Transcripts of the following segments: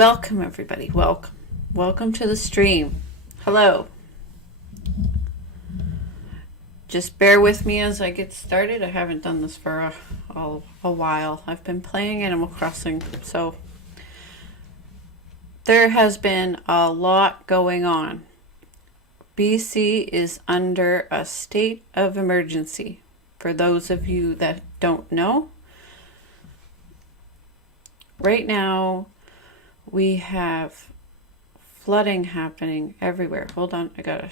Welcome everybody, welcome to the stream. Hello. Just bear with me as I get started. I haven't done this for a while. I've been playing Animal Crossing, so there has been a lot going on. BC is under a state of emergency. For those of you that don't know, right now we have flooding happening everywhere. Hold on, I gotta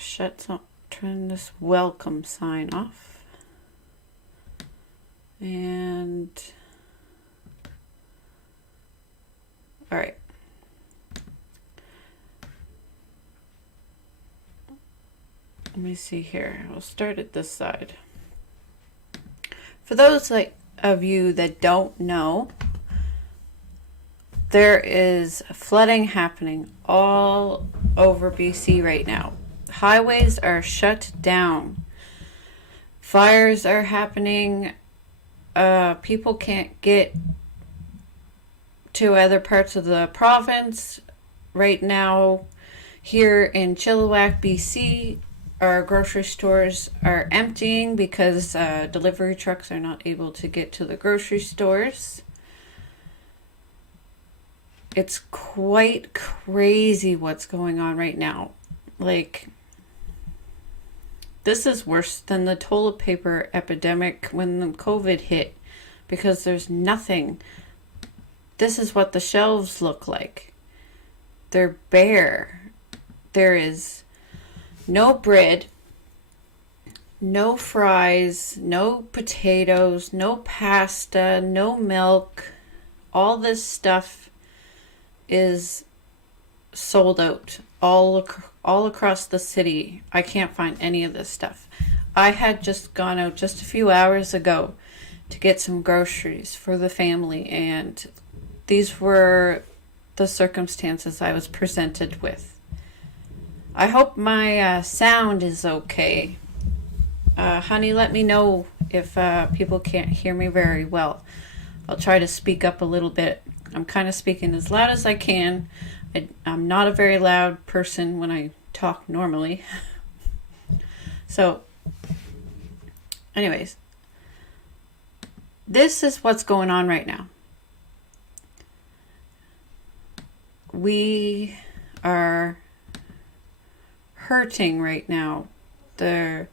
turn this welcome sign off. And all right. Let me see here. I'll start at this side. For those of you that don't know, there is flooding happening all over BC right now. Highways are shut down. Fires are happening. People can't get to other parts of the province. Right now, here in Chilliwack, BC, our grocery stores are emptying because delivery trucks are not able to get to the grocery stores. It's quite crazy what's going on right now. This is worse than the toilet paper epidemic when the COVID hit, because there's nothing. This is what the shelves look like. They're bare. There is no bread, no fries, no potatoes, no pasta, no milk. All this stuff is sold out all across the city. I can't find any of this stuff. I had just gone out just a few hours ago to get some groceries for the family, and these were the circumstances I was presented with. I hope my sound is okay. Honey, let me know if people can't hear me very well. I'll try to speak up a little bit. I'm kind of speaking as loud as I can. I'm not a very loud person when I talk normally. So, anyways, this is what's going on right now. We are hurting right now. There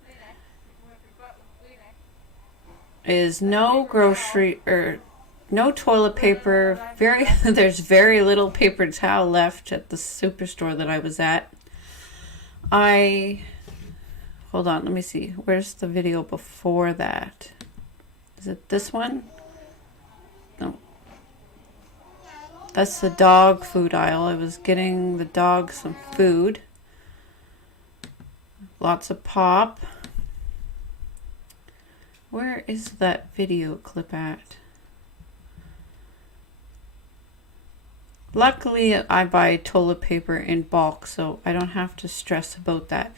is no grocery or no toilet paper. There's very little paper towel left at the superstore that I was at. Hold on, let me see. Where's the video before that? Is it this one? No. That's the dog food aisle. I was getting the dog some food. Lots of pop. Where is that video clip at? Luckily, I buy toilet paper in bulk, so I don't have to stress about that.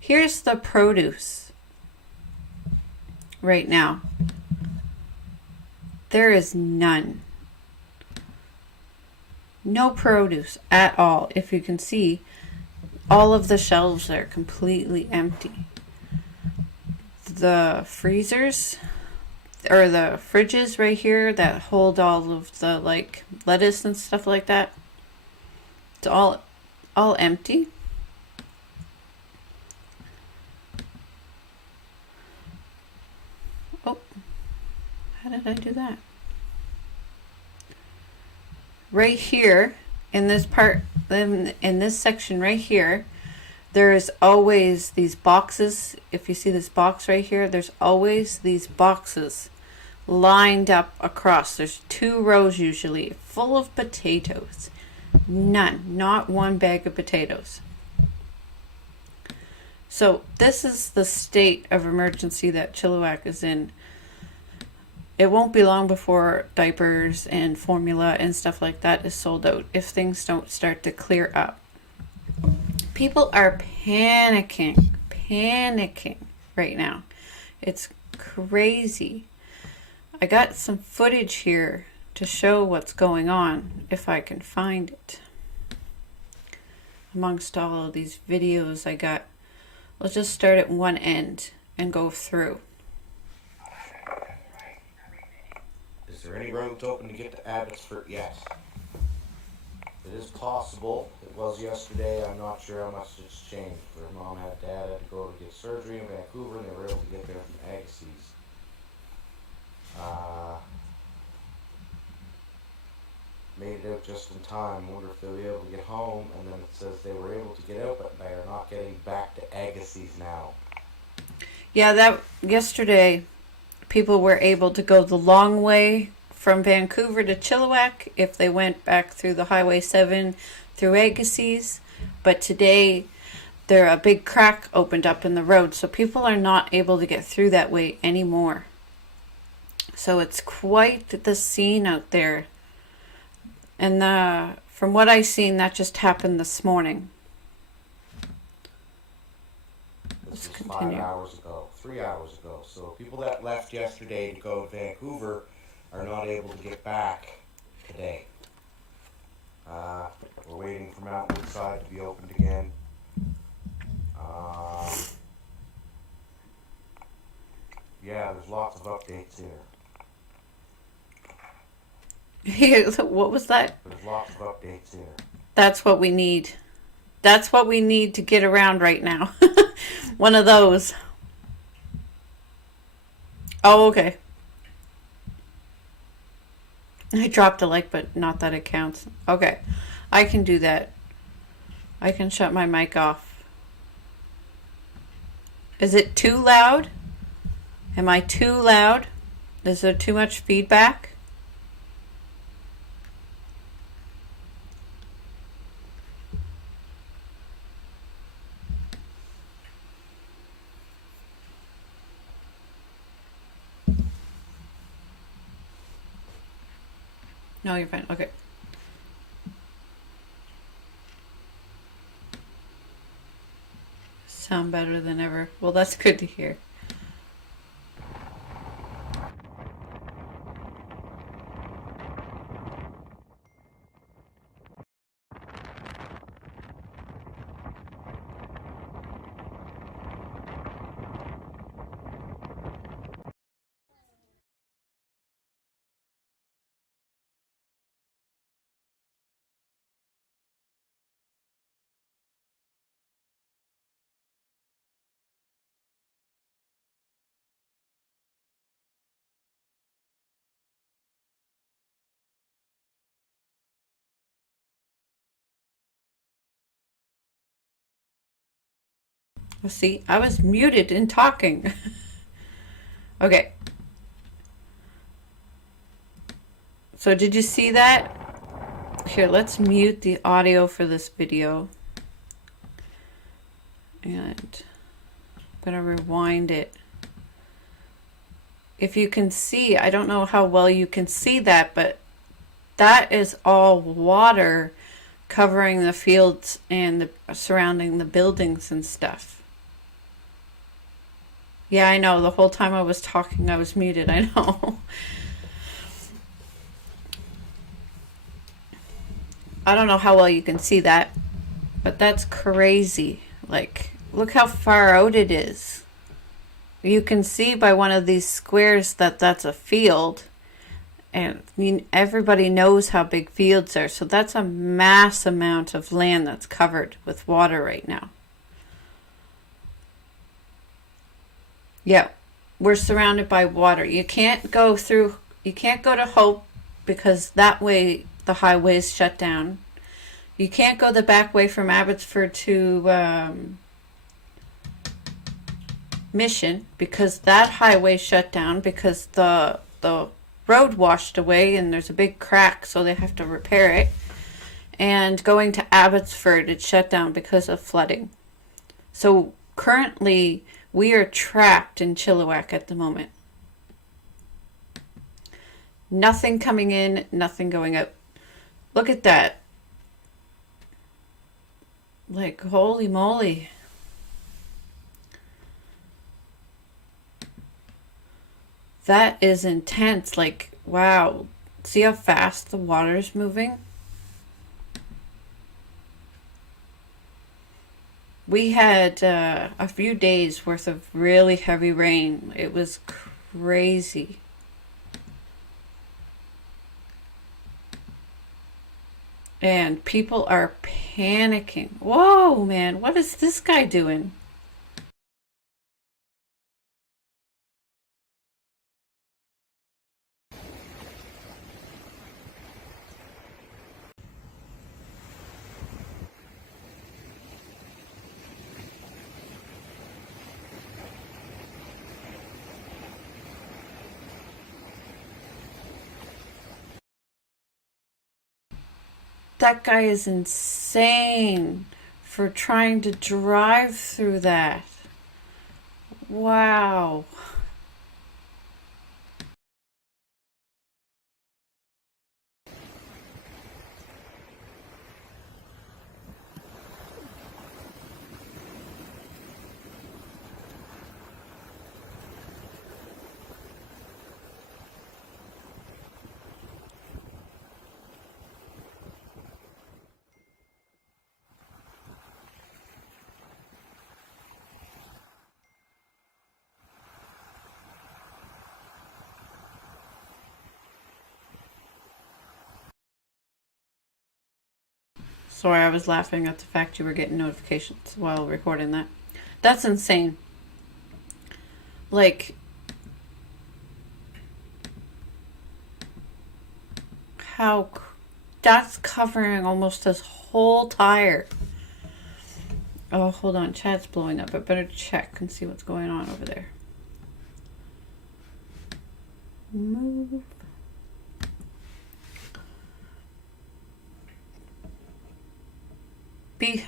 Here's the produce right now. There is none. No produce at all. If you can see, all of the shelves are completely empty. The freezers, or the fridges right here that hold all of the lettuce and stuff like that, it's all empty. Oh, how did I do that? Right here in this part, in this section right here, there is always these boxes. If you see this box right here, there's always these boxes lined up across. There's 2 rows usually full of potatoes. None, not one bag of potatoes. So this is the state of emergency that Chilliwack is in. It won't be long before diapers and formula and stuff like that is sold out if things don't start to clear up. People are panicking right now. It's crazy. I got some footage here to show what's going on, if I can find it. amongst all of these videos I got. Let's just start at one end and go through. Is there any roads open to get to Abbotsford? Yes. It is possible. It was yesterday. I'm not sure how much it's changed. Their mom and dad had to go to get surgery in Vancouver, and they were able to get there from Agassiz. Made it out just in time. Wonder if they'll be able to get home. And then it says they were able to get out, but they are not getting back to Agassiz now. Yeah, that yesterday, people were able to go the long way from Vancouver to Chilliwack if they went back through the Highway 7 through Agassiz. But today, a big crack opened up in the road, so people are not able to get through that way anymore. So it's quite the scene out there. And from what I've seen, that just happened this morning. This was continue. 5 hours ago, 3 hours ago. So people that left yesterday to go to Vancouver are not able to get back today. We're waiting for Mountain Woodside to be opened again. Yeah, there's lots of updates here. What was that? There's lots of updates here. That's what we need. That's what we need to get around right now. One of those. Oh, okay. I dropped a like, but not that it counts. Okay. I can do that. I can shut my mic off. Is it too loud? Am I too loud? Is there too much feedback? No, you're fine. Okay. Sound better than ever. Well, that's good to hear. Well, see, I was muted and talking. Okay. So did you see that? Here, let's mute the audio for this video. And I'm going to rewind it. If you can see, I don't know how well you can see that, but that is all water covering the fields and surrounding the buildings and stuff. Yeah, I know. The whole time I was talking, I was muted. I know. I don't know how well you can see that, but that's crazy. Like, look how far out it is. You can see by one of these squares that that's a field. And I mean, everybody knows how big fields are. So that's a mass amount of land that's covered with water right now. Yeah, we're surrounded by water. You can't go to Hope because that way the highway is shut down. You can't go the back way from Abbotsford to Mission because that highway shut down because the road washed away and there's a big crack, so they have to repair it. And going to Abbotsford, it's shut down because of flooding. So currently, we are trapped in Chilliwack at the moment. Nothing coming in, nothing going out. Look at that. Like, holy moly. That is intense. Like, wow. See how fast the water is moving? We had a few days worth of really heavy rain. It was crazy. And people are panicking. Whoa, man, what is this guy doing? That guy is insane for trying to drive through that. Wow. Sorry, I was laughing at the fact you were getting notifications while recording that. That's insane. Like, how that's covering almost his whole tire. Oh, hold on. Chat's blowing up. I better check and see what's going on over there. Move.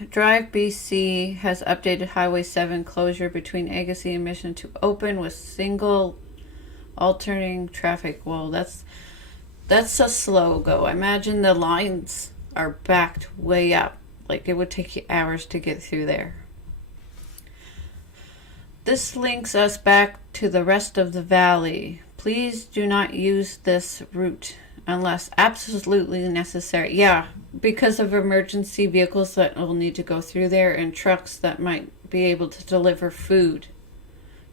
Drive BC has updated Highway 7 closure between Agassiz and Mission to open with single alternating traffic. Well, that's a slow go. I imagine the lines are backed way up. Like, it would take you hours to get through there. This links us back to the rest of the valley. Please do not use this route unless absolutely necessary. Yeah, because of emergency vehicles that will need to go through there and trucks that might be able to deliver food.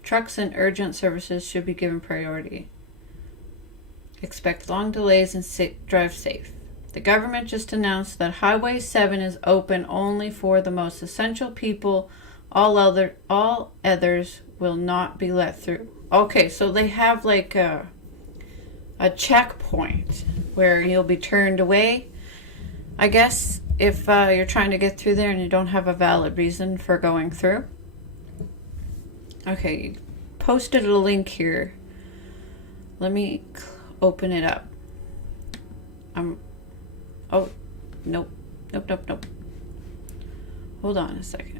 Trucks and urgent services should be given priority. Expect long delays and drive safe. The government just announced that Highway 7 is open only for the most essential people. All others will not be let through. Okay, so they have like a checkpoint where you'll be turned away, I guess, if you're trying to get through there and you don't have a valid reason for going through. Okay, you posted a link here. Let me open it up. Oh, nope. Hold on a second.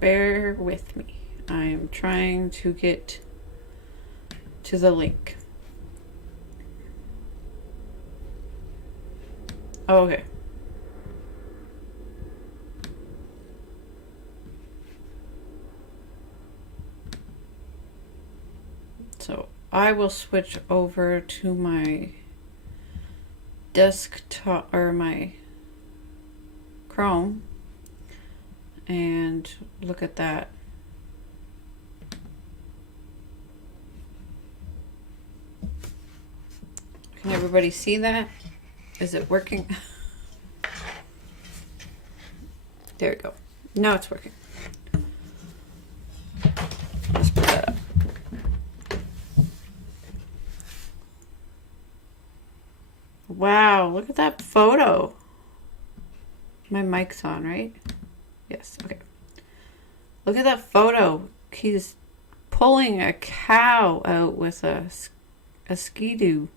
Bear with me. I am trying to get to the link. Oh, okay. So I will switch over to my desktop or my Chrome and look at that. Can everybody see that? Is it working? There we go. Now it's working. Let's put that up. Wow, look at that photo. My mic's on, right? Yes, okay. Look at that photo. He's pulling a cow out with a skidoo.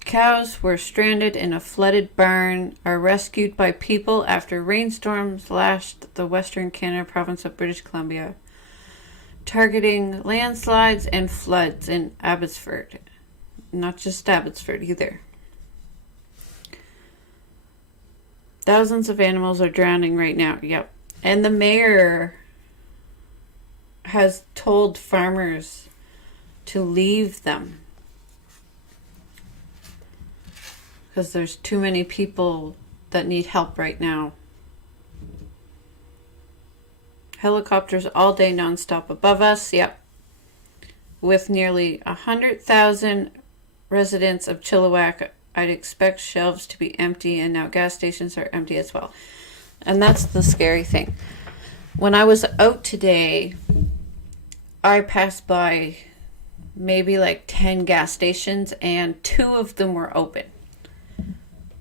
Cows were stranded in a flooded barn, are rescued by people after rainstorms lashed the western Canada province of British Columbia, targeting landslides and floods in Abbotsford. Not just Abbotsford either. Thousands of animals are drowning right now. Yep. And the mayor has told farmers to leave them because there's too many people that need help right now. Helicopters all day nonstop above us. Yep. With nearly 100,000 residents of Chilliwack, I'd expect shelves to be empty, and now gas stations are empty as well. And that's the scary thing. When I was out today, I passed by maybe like 10 gas stations, and 2 of them were open.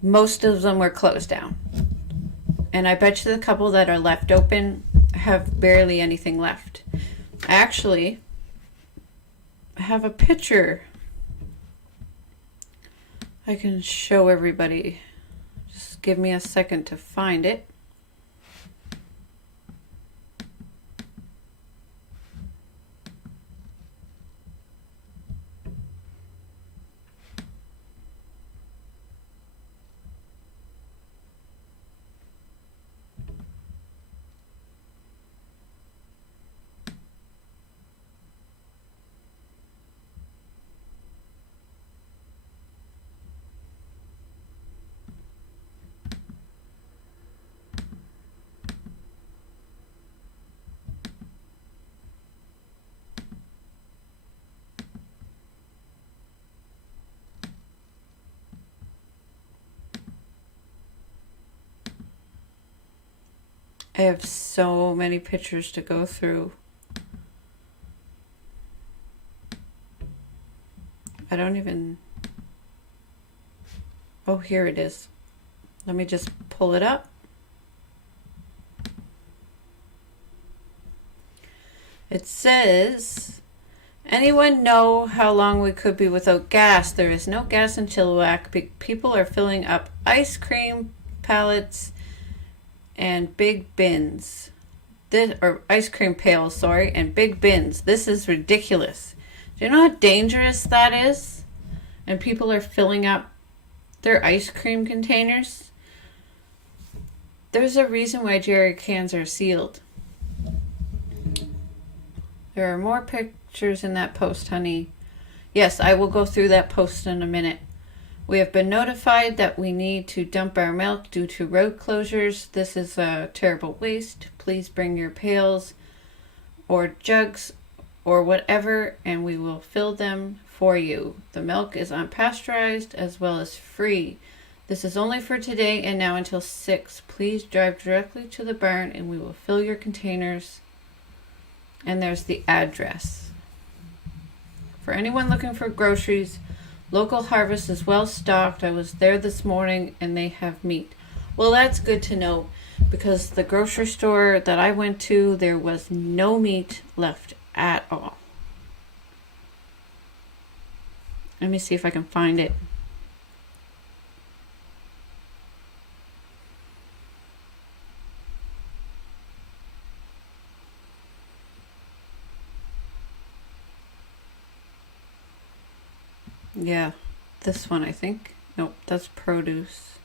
Most of them were closed down. And I bet you the couple that are left open have barely anything left. Actually, I have a picture I can show everybody. Just give me a second to find it. I have so many pictures to go through. I don't even... Oh, here it is. Let me just pull it up. It says, anyone know how long we could be without gas? There is no gas in Chilliwack. People are filling up ice cream pallets and big bins. Ice cream pails, sorry, and big bins. This is ridiculous. Do you know how dangerous that is? And people are filling up their ice cream containers. There's a reason why jerry cans are sealed. There are more pictures in that post, honey. Yes, I will go through that post in a minute. We have been notified that we need to dump our milk due to road closures. This is a terrible waste. Please bring your pails or jugs or whatever, and we will fill them for you. The milk is unpasteurized as well as free. This is only for today and now until 6. Please drive directly to the barn and we will fill your containers. And there's the address. For anyone looking for groceries, Local Harvest is well stocked. I was there this morning and they have meat. Well, that's good to know because the grocery store that I went to, there was no meat left at all. Let me see if I can find it. Yeah, this one I think. Nope, that's produce.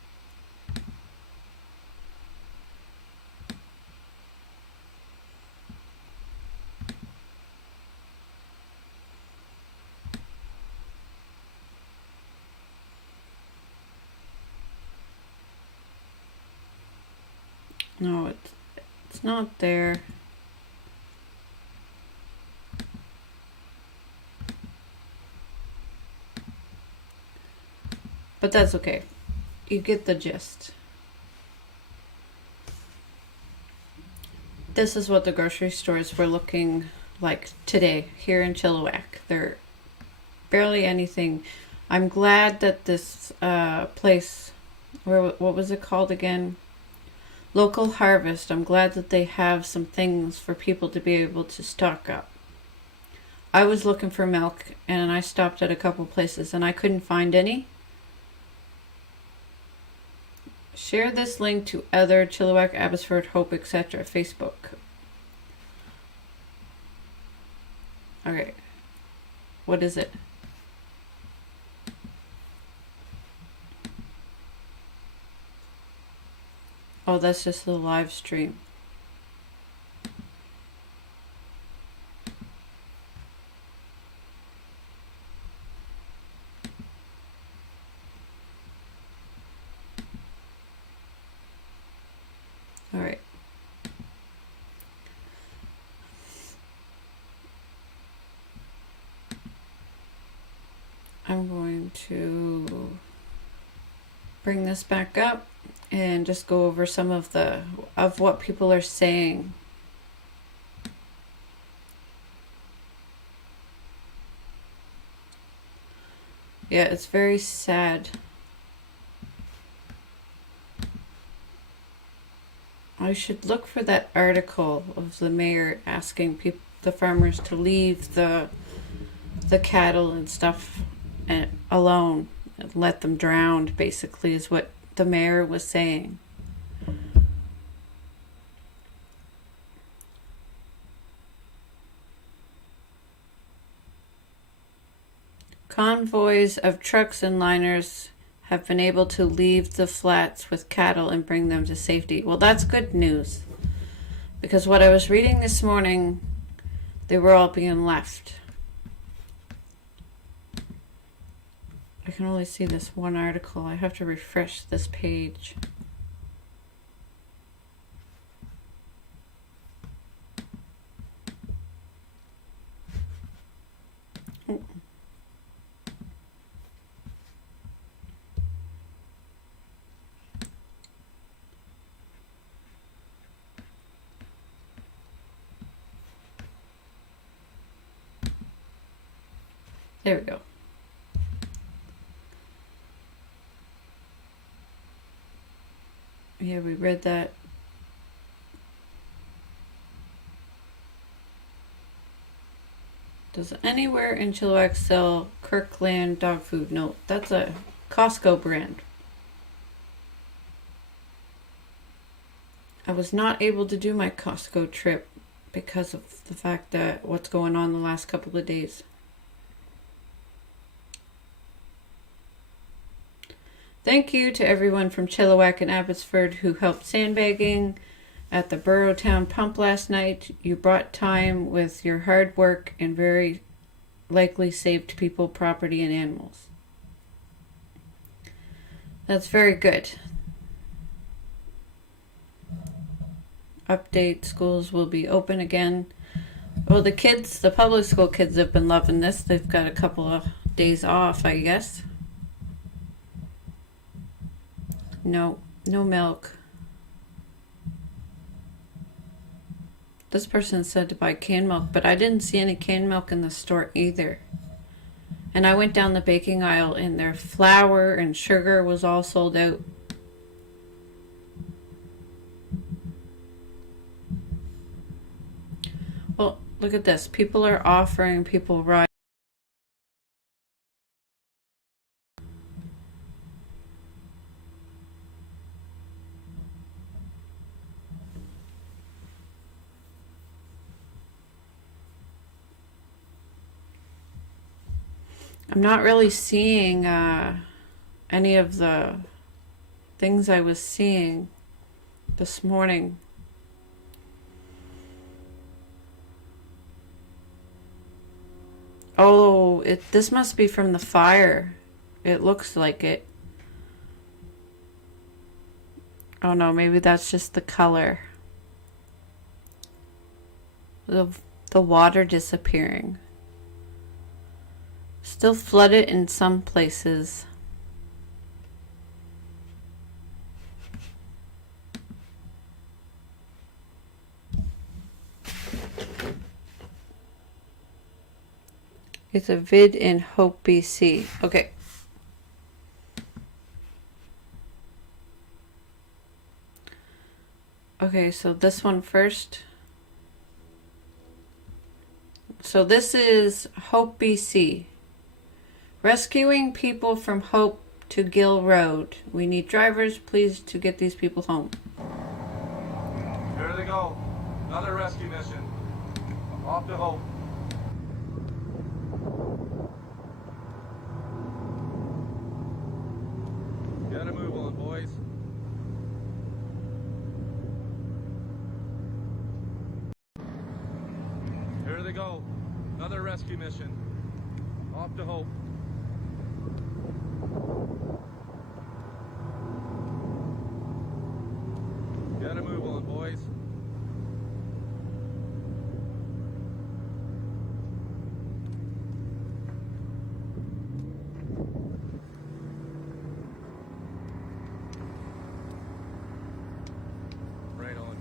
No, it's not there. But that's okay. You get the gist. This is what the grocery stores were looking like today here in Chilliwack. They're barely anything. I'm glad that this place, what was it called again? Local Harvest. I'm glad that they have some things for people to be able to stock up. I was looking for milk and I stopped at a couple places and I couldn't find any. Share this link to other Chilliwack, Abbotsford, Hope, etc. Facebook. Okay. What is it? Oh, that's just the live stream. All right. I'm going to bring this back up and just go over some of what people are saying. Yeah, it's very sad. I should look for that article of the mayor asking the farmers to leave the cattle and stuff alone and let them drown, basically, is what the mayor was saying. Convoys of trucks and liners have been able to leave the flats with cattle and bring them to safety. Well, that's good news, because what I was reading this morning, they were all being left. I can only see this one article. I have to refresh this page. Oh. There we go. Yeah, we read that. Does anywhere in Chilliwack sell Kirkland dog food? No, that's a Costco brand. I was not able to do my Costco trip because of the fact that what's going on the last couple of days. Thank you to everyone from Chilliwack and Abbotsford who helped sandbagging at the Burrowtown pump last night. You brought time with your hard work and very likely saved people, property, and animals. That's very good. Update, schools will be open again. Well, the public school kids have been loving this. They've got a couple of days off, I guess. No milk. This person said to buy canned milk, but I didn't see any canned milk in the store either. And I went down the baking aisle and their flour and sugar was all sold out. Well, look at this. People are offering people rides. I'm not really seeing any of the things I was seeing this morning. Oh, this must be from the fire. It looks like it. Oh no, maybe that's just the color. The water disappearing. Still flooded in some places. It's a vid in Hope, BC. Okay. Okay, so this one first. So this is Hope, BC. Rescuing people from Hope to Gill Road. We need drivers, please, to get these people home. There they go. Another rescue mission. Off to Hope. Gotta move on, boys. rescue mission. Off to hope. Gotta move on, boys. Right on.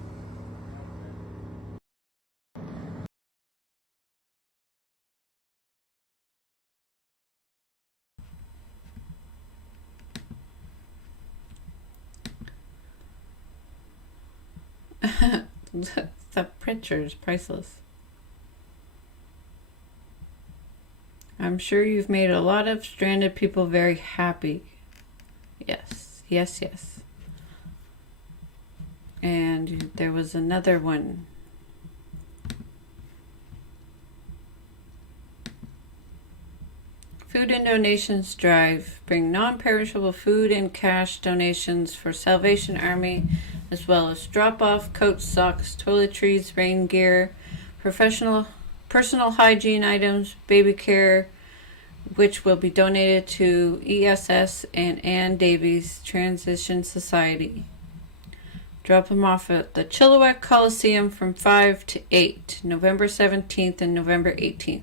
The picture is priceless. I'm sure you've made a lot of stranded people very happy. Yes, yes, yes. And there was another one. Food and donations drive. Bring non-perishable food and cash donations for Salvation Army, as well as drop-off coats, socks, toiletries, rain gear, personal hygiene items, baby care, which will be donated to ESS and Ann Davies Transition Society. Drop them off at the Chilliwack Coliseum from 5 to 8, November 17th and November 18th.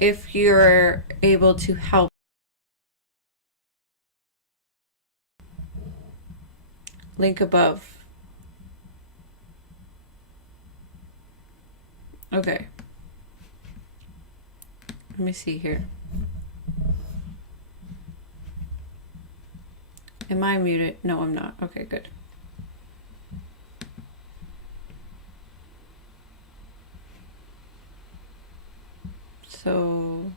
If you're able to help. Link above. Okay. Let me see here. Am I muted? No, I'm not. Okay, good. So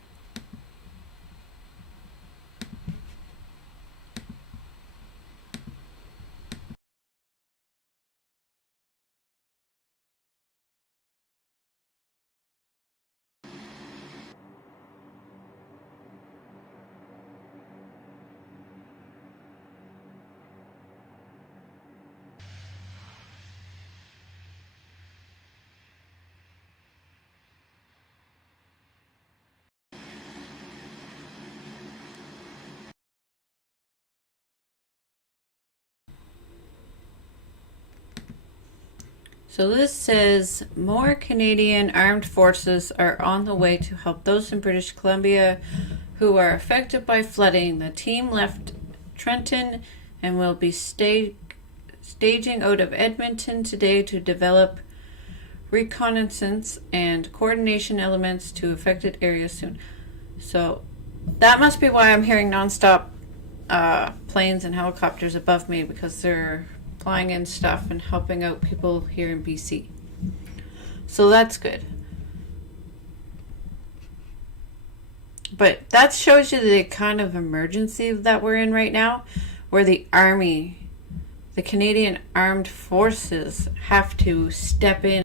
So this says more Canadian armed forces are on the way to help those in British Columbia who are affected by flooding. The team left Trenton and will be staging out of Edmonton today to develop reconnaissance and coordination elements to affected areas soon. So that must be why I'm hearing nonstop planes and helicopters above me, because they're flying in stuff and helping out people here in BC. So that's good. But that shows you the kind of emergency that we're in right now, where the Army, the Canadian Armed Forces, have to step in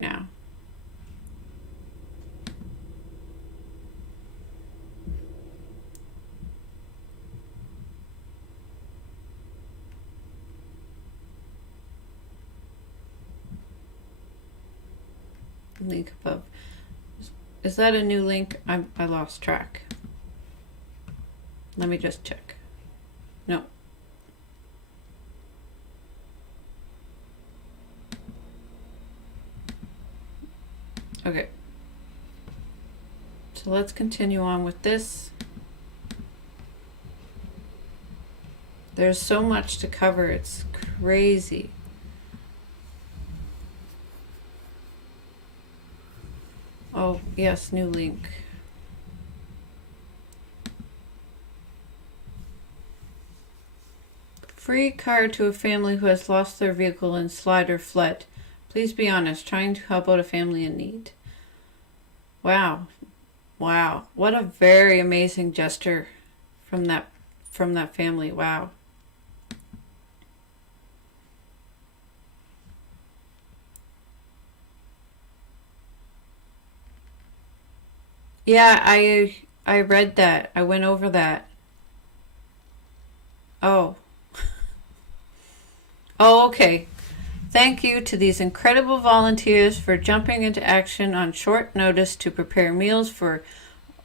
now. Link above. Is that a new link? I lost track. Let me just check. No. Okay. So let's continue on with this. There's so much to cover, it's crazy. Oh, yes, new link. Free car to a family who has lost their vehicle in slide or flood. Please be honest, trying to help out a family in need. Wow. Wow. What a very amazing gesture from that family. Wow. Yeah, I read that. I went over that. Oh. Oh, okay. Thank you to these incredible volunteers for jumping into action on short notice to prepare meals for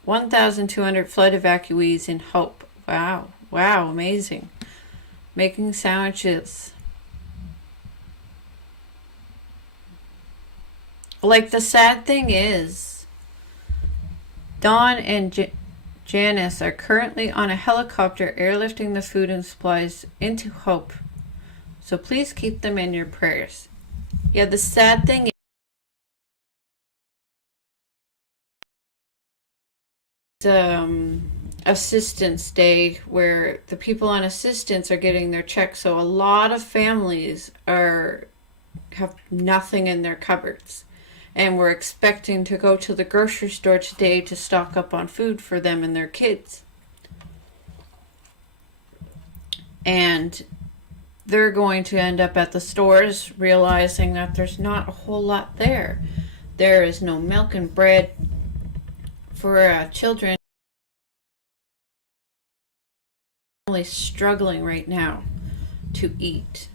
1,200 flood evacuees in Hope. Wow, amazing. Making sandwiches. Like, the sad thing is, Dawn and Janice are currently on a helicopter airlifting the food and supplies into Hope. So please keep them in your prayers. Yeah, the sad thing is Assistance Day, where the people on assistance are getting their checks. So a lot of families have nothing in their cupboards. And we're expecting to go to the grocery store today to stock up on food for them and their kids. And they're going to end up at the stores realizing that there's not a whole lot there. There is no milk and bread for children. Really struggling right now to eat.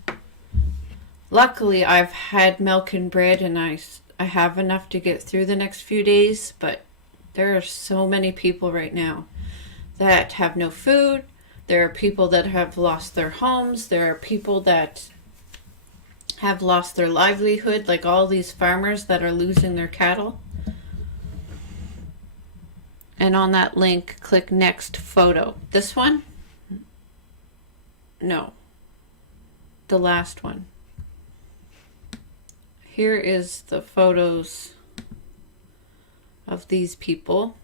Luckily, I've had milk and bread and I have enough to get through the next few days, but there are so many people right now that have no food. There are people that have lost their homes. There are people that have lost their livelihood, like all these farmers that are losing their cattle. And on that link, click next photo. This one? No. The last one. Here is the photos of these people.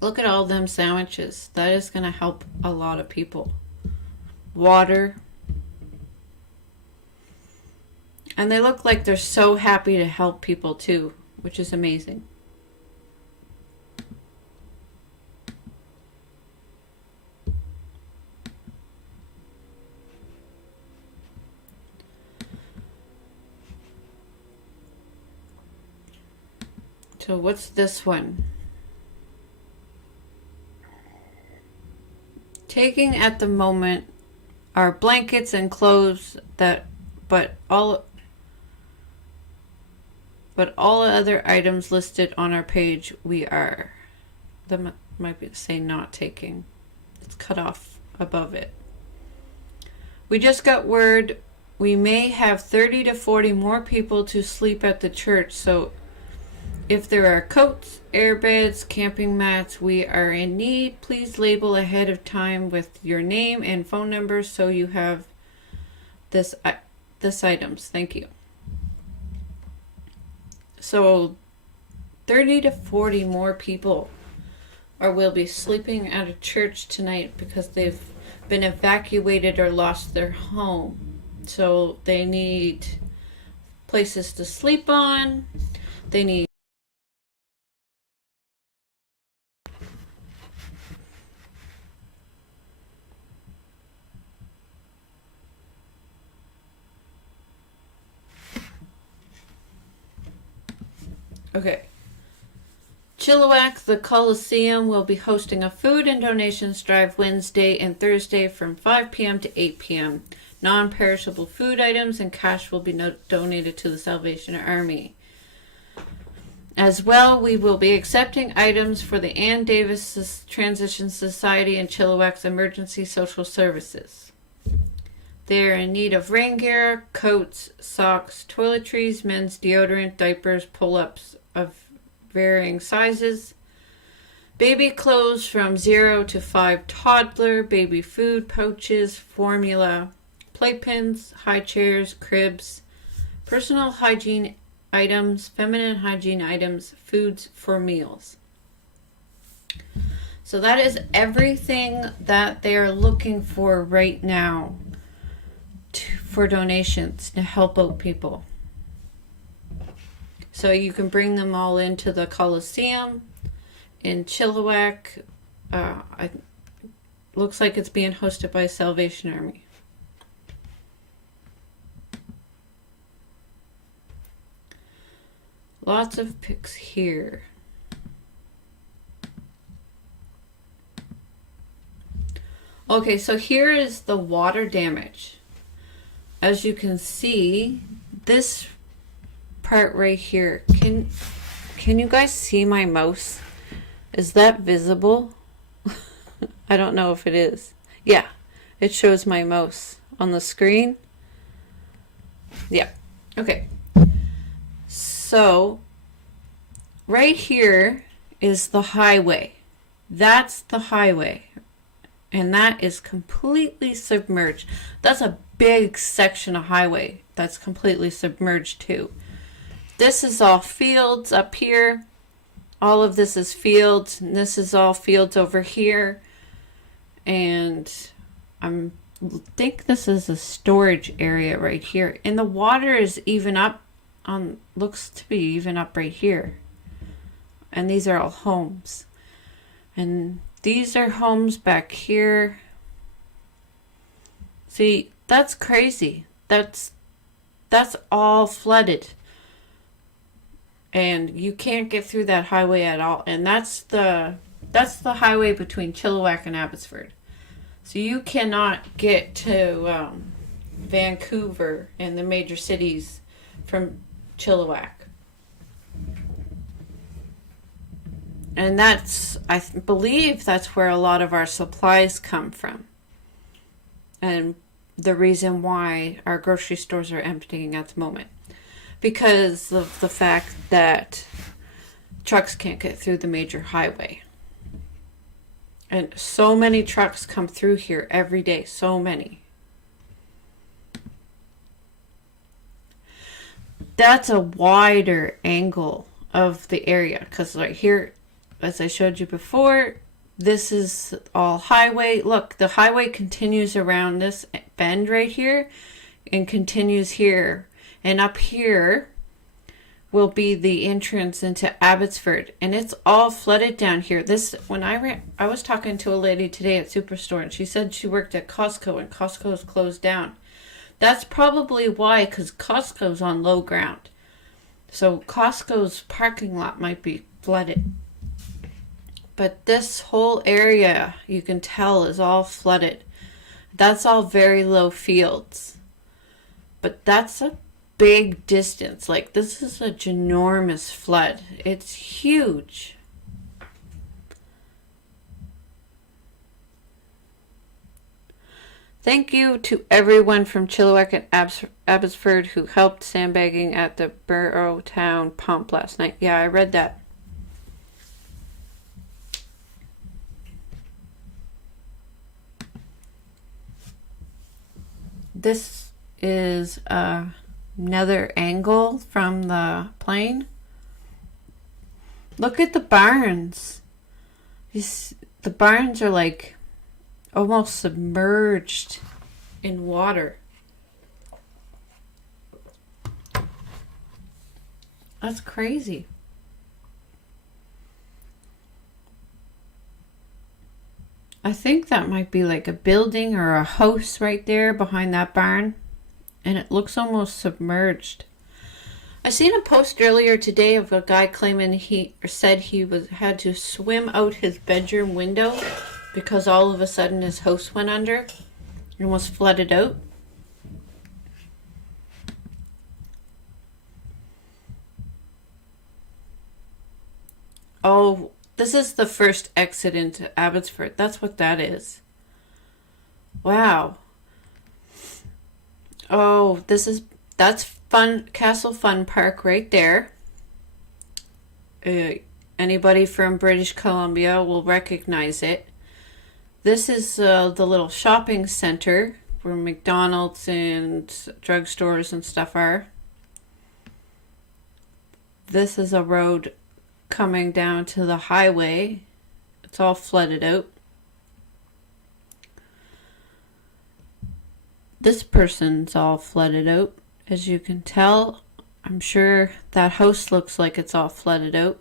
Look at all them sandwiches. That is going to help a lot of people. Water. And they look like they're so happy to help people too, which is amazing. So what's this one? Taking at the moment are blankets and clothes but all other items listed on our page that might be say not taking. It's cut off above it. We just got word we may have 30 to 40 more people to sleep at the church, so if there are coats, airbeds, camping mats we are in need, please label ahead of time with your name and phone number so you have this items. Thank you. So 30 to 40 more people will be sleeping at a church tonight because they've been evacuated or lost their home. So they need places to sleep on. They need Okay. Chilliwack, the Coliseum, will be hosting a food and donations drive Wednesday and Thursday from 5 p.m. to 8 p.m. Non-perishable food items and cash will be donated to the Salvation Army. As well, we will be accepting items for the Ann Davis Transition Society and Chilliwack's Emergency Social Services. They are in need of rain gear, coats, socks, toiletries, men's deodorant, diapers, pull-ups of varying sizes, baby clothes from 0 to 5 toddler, baby food pouches, formula, playpens, high chairs, cribs, personal hygiene items, feminine hygiene items, foods for meals. So that is everything that they are looking for right now for donations to help out people. So you can bring them all into the Coliseum in Chilliwack. Looks like it's being hosted by Salvation Army. Lots of pics here. Okay, so here is the water damage. as you can see, this part right here, can you guys see my mouse? Is that visible? I don't know if it is. Yeah, it shows my mouse on the screen. Yeah, okay. So, right here is the highway. That's the highway. And that is completely submerged. That's a big section of highway that's completely submerged too. This is all fields up here. All of this is fields. And this is all fields over here. And I think this is a storage area right here. And the water is even up on, looks to be even up right here. And these are all homes. And these are homes back here. See, that's crazy. That's all flooded. And you can't get through that highway at all. And that's the highway between Chilliwack and Abbotsford. So you cannot get to Vancouver and the major cities from Chilliwack. And I believe that's where a lot of our supplies come from. And the reason why our grocery stores are emptying at the moment. Because of the fact that trucks can't get through the major highway. And so many trucks come through here every day. So many. That's a wider angle of the area. Because right here, as I showed you before, this is all highway. Look, the highway continues around this bend right here and continues here. And up here will be the entrance into Abbotsford. And it's all flooded down here. When I was talking to a lady today at Superstore, and she said she worked at Costco, and Costco is closed down. That's probably why, because Costco's on low ground. So Costco's parking lot might be flooded. But this whole area, you can tell, is all flooded. That's all very low fields. But that's a big distance. Like, this is a ginormous flood. It's huge. Thank you to everyone from Chilliwack and Abbotsford who helped sandbagging at the Barrowtown pump last night. Yeah, I read that. This is another angle from the plane. Look at the barns. The barns are like almost submerged in water. That's crazy. I think that might be like a building or a house right there behind that barn. And it looks almost submerged. I seen a post earlier today of a guy claiming he had to swim out his bedroom window because all of a sudden his house went under and was flooded out. Oh, this is the first exit into Abbotsford. That's what that is. Wow. Oh, that's Fun Castle Fun Park right there. Anybody from British Columbia will recognize it. This is the little shopping center where McDonald's and drugstores and stuff are. This is a road coming down to the highway. It's all flooded out. This person's all flooded out. As you can tell, I'm sure that house looks like it's all flooded out.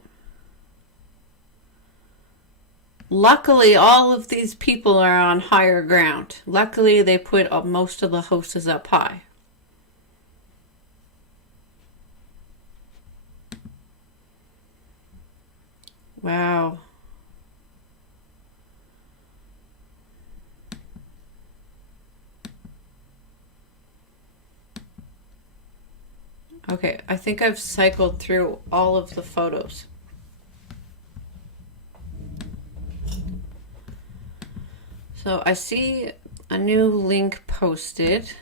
Luckily, all of these people are on higher ground. Luckily, they put most of the houses up high. Wow. Okay, I think I've cycled through all of the photos. So I see a new link posted.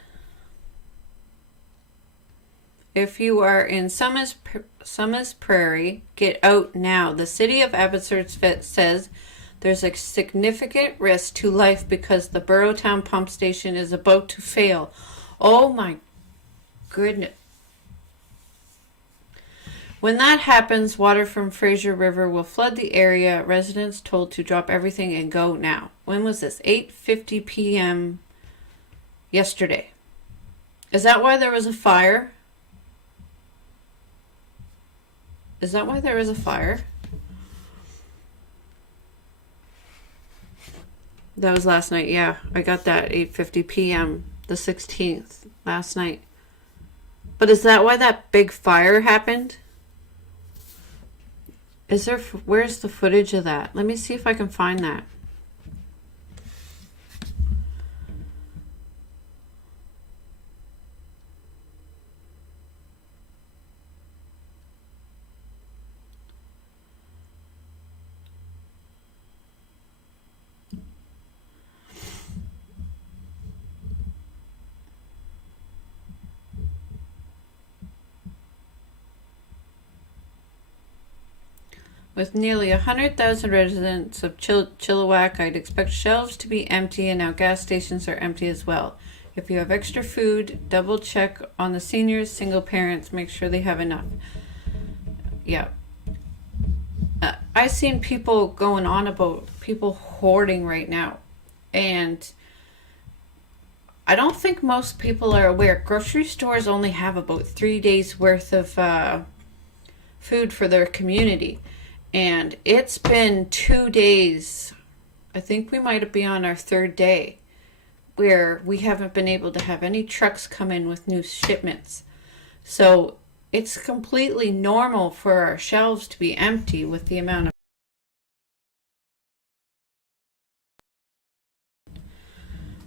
If you are in Summers Prairie, get out now. The city of Abbotsford says there's a significant risk to life because the Burrowtown pump station is about to fail. Oh my goodness. When that happens, water from Fraser River will flood the area. Residents told to drop everything and go now. When was this? 8:50 p.m. yesterday. Is that why there was a fire? Is that why there was a fire? That was last night. Yeah, I got that 8:50 p.m. the 16th last night. But is that why that big fire happened? Is there, where's the footage of that? Let me see if I can find that. With nearly 100,000 residents of Chilliwack, I'd expect shelves to be empty, and now gas stations are empty as well. If you have extra food, double check on the seniors, single parents, make sure they have enough. Yeah. I've seen people going on about people hoarding right now. And I don't think most people are aware. Grocery stores only have about 3 days worth of food for their community. And it's been 2 days, I think we might be on our third day, where we haven't been able to have any trucks come in with new shipments. So it's completely normal for our shelves to be empty with the amount of.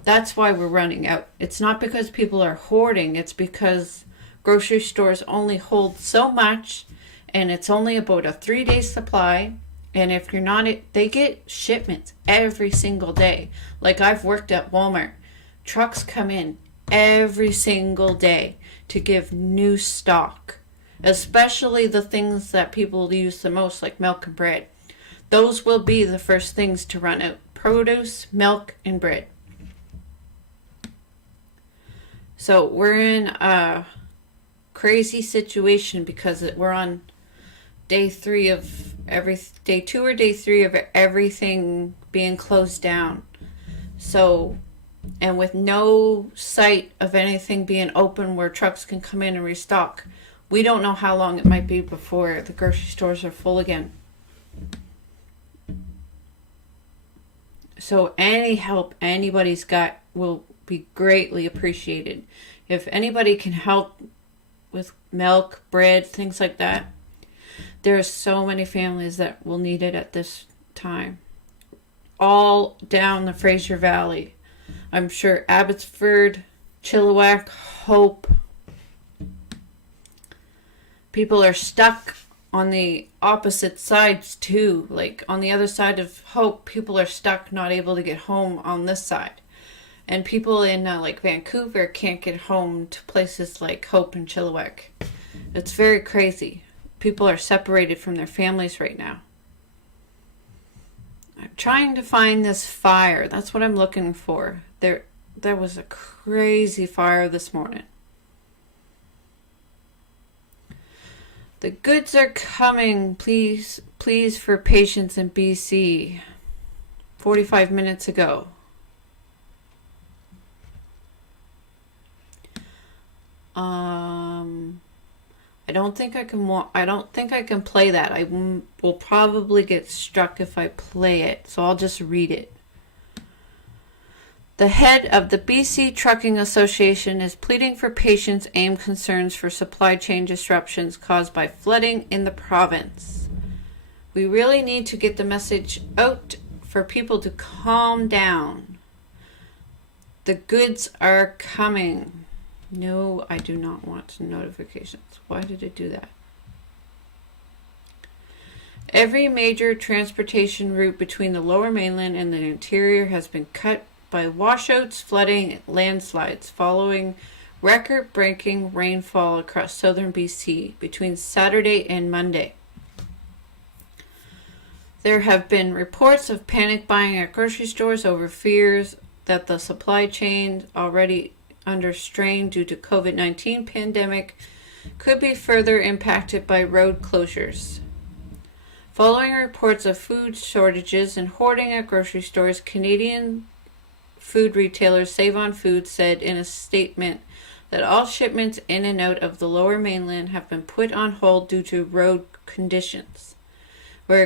That's why we're running out. It's not because people are hoarding, it's because grocery stores only hold so much. And it's only about a 3-day supply. And if you're not, they get shipments every single day. Like I've worked at Walmart. Trucks come in every single day to give new stock. Especially the things that people use the most, like milk and bread. Those will be the first things to run out. Produce, milk, and bread. So we're in a crazy situation because we're on day 2 or day 3 of everything being closed down. So, and with no sight of anything being open where trucks can come in and restock, we don't know how long it might be before the grocery stores are full again. So any help anybody's got will be greatly appreciated. If anybody can help with milk, bread, things like that, there are so many families that will need it at this time. All down the Fraser Valley. I'm sure Abbotsford, Chilliwack, Hope. People are stuck on the opposite sides too. Like on the other side of Hope, people are stuck not able to get home on this side. And people in like Vancouver can't get home to places like Hope and Chilliwack. It's very crazy. People are separated from their families right now. I'm trying to find this fire. That's what I'm looking for. There was a crazy fire this morning. The goods are coming. Please for patience in BC. 45 minutes ago. I don't think I can play that. I will probably get struck if I play it, so I'll just read it. The head of the BC Trucking Association is pleading for patience, aimed concerns for supply chain disruptions caused by flooding in the province. We really need to get the message out for people to calm down. The goods are coming. No, I do not want notifications. Why did it do that? Every major transportation route between the lower mainland and the interior has been cut by washouts, flooding, and landslides following record-breaking rainfall across southern BC between Saturday and Monday. There have been reports of panic buying at grocery stores over fears that the supply chain, already under strain due to COVID-19 pandemic, could be further impacted by road closures. Following reports of food shortages and hoarding at grocery stores, Canadian food retailer Save On Food said in a statement that all shipments in and out of the lower mainland have been put on hold due to road conditions. We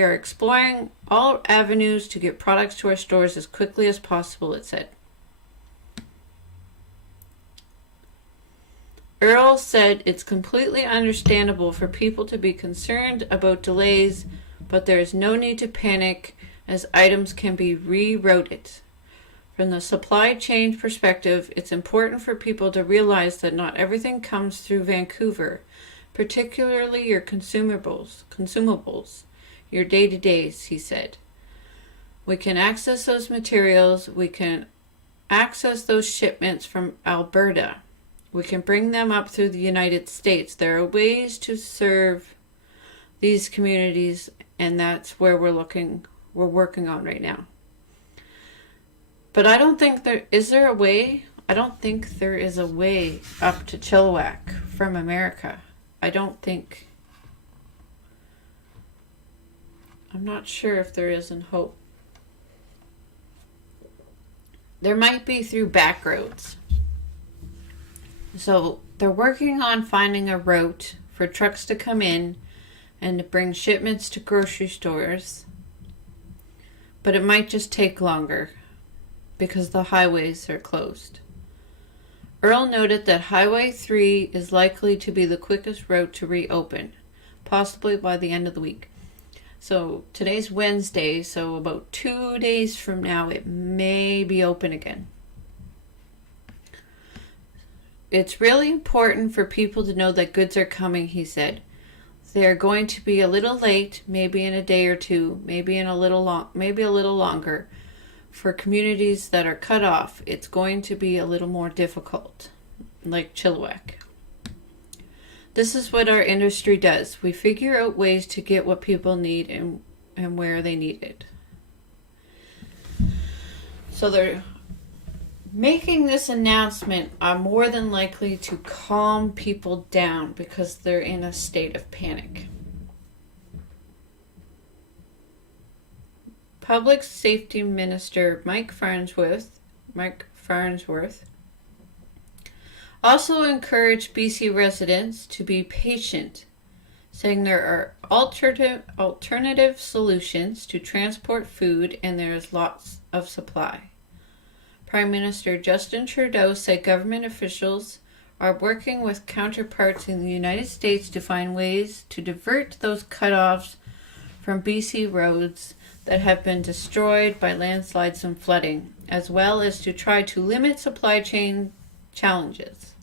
are exploring all avenues to get products to our stores as quickly as possible, it said. Earl said it's completely understandable for people to be concerned about delays, but there is no need to panic as items can be rerouted. From the supply chain perspective, it's important for people to realize that not everything comes through Vancouver, particularly your consumables, your day-to-days, he said. We can access those materials, we can access those shipments from Alberta. We can bring them up through the United States. There are ways to serve these communities, and that's where we're working on right now. But I don't think is there a way? I don't think there is a way up to Chilliwack from America. I'm not sure if there is in Hope. There might be through back roads. So they're working on finding a route for trucks to come in and to bring shipments to grocery stores. But it might just take longer because the highways are closed. Earl noted that Highway 3 is likely to be the quickest route to reopen, possibly by the end of the week. So today's Wednesday, so about 2 days from now it may be open again. It's really important for people to know that goods are coming, he said. They are going to be a little late, maybe in a day or two, maybe a little longer. For communities that are cut off, it's going to be a little more difficult, like Chilliwack. This is what our industry does. We figure out ways to get what people need and where they need it. So they're making this announcement are more than likely to calm people down because they're in a state of panic. Public Safety Minister Mike Farnsworth also encouraged BC residents to be patient, saying there are alternative solutions to transport food and there is lots of supply. Prime Minister Justin Trudeau said government officials are working with counterparts in the United States to find ways to divert those cutoffs from BC roads that have been destroyed by landslides and flooding, as well as to try to limit supply chain challenges.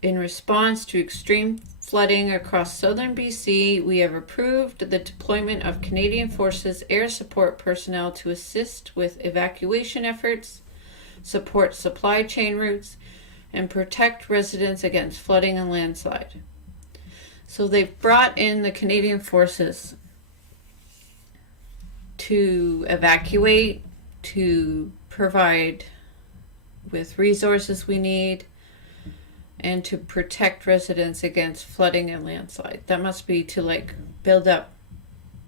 In response to extreme flooding across southern BC, we have approved the deployment of Canadian Forces air support personnel to assist with evacuation efforts, support supply chain routes, and protect residents against flooding and landslide. So they've brought in the Canadian Forces to evacuate, to provide with resources we need, and to protect residents against flooding and landslide. That must be to build up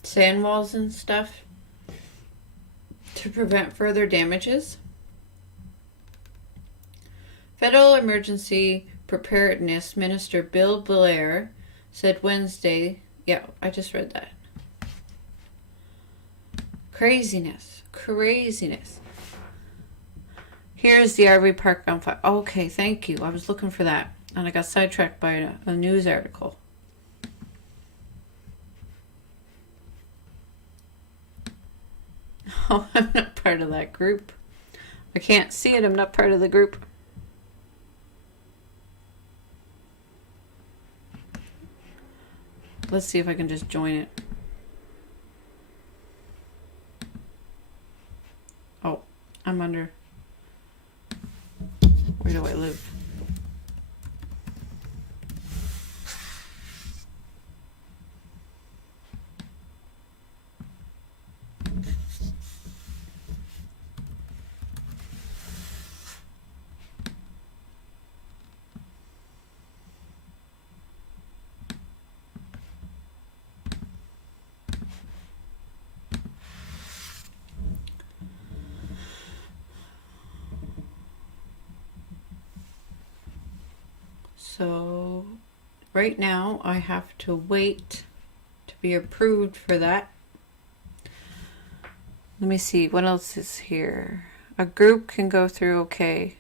sand walls and stuff to prevent further damages. Federal Emergency Preparedness Minister Bill Blair said Wednesday, I just read that. Craziness. Here's the RV park on fire. Okay, thank you. I was looking for that. And I got sidetracked by a news article. Oh, I'm not part of that group. I can't see it. I'm not part of the group. Let's see if I can just join it. Oh, I'm under. Where do I live? So right now I have to wait to be approved for that. Let me see what else is here. A group can go through okay.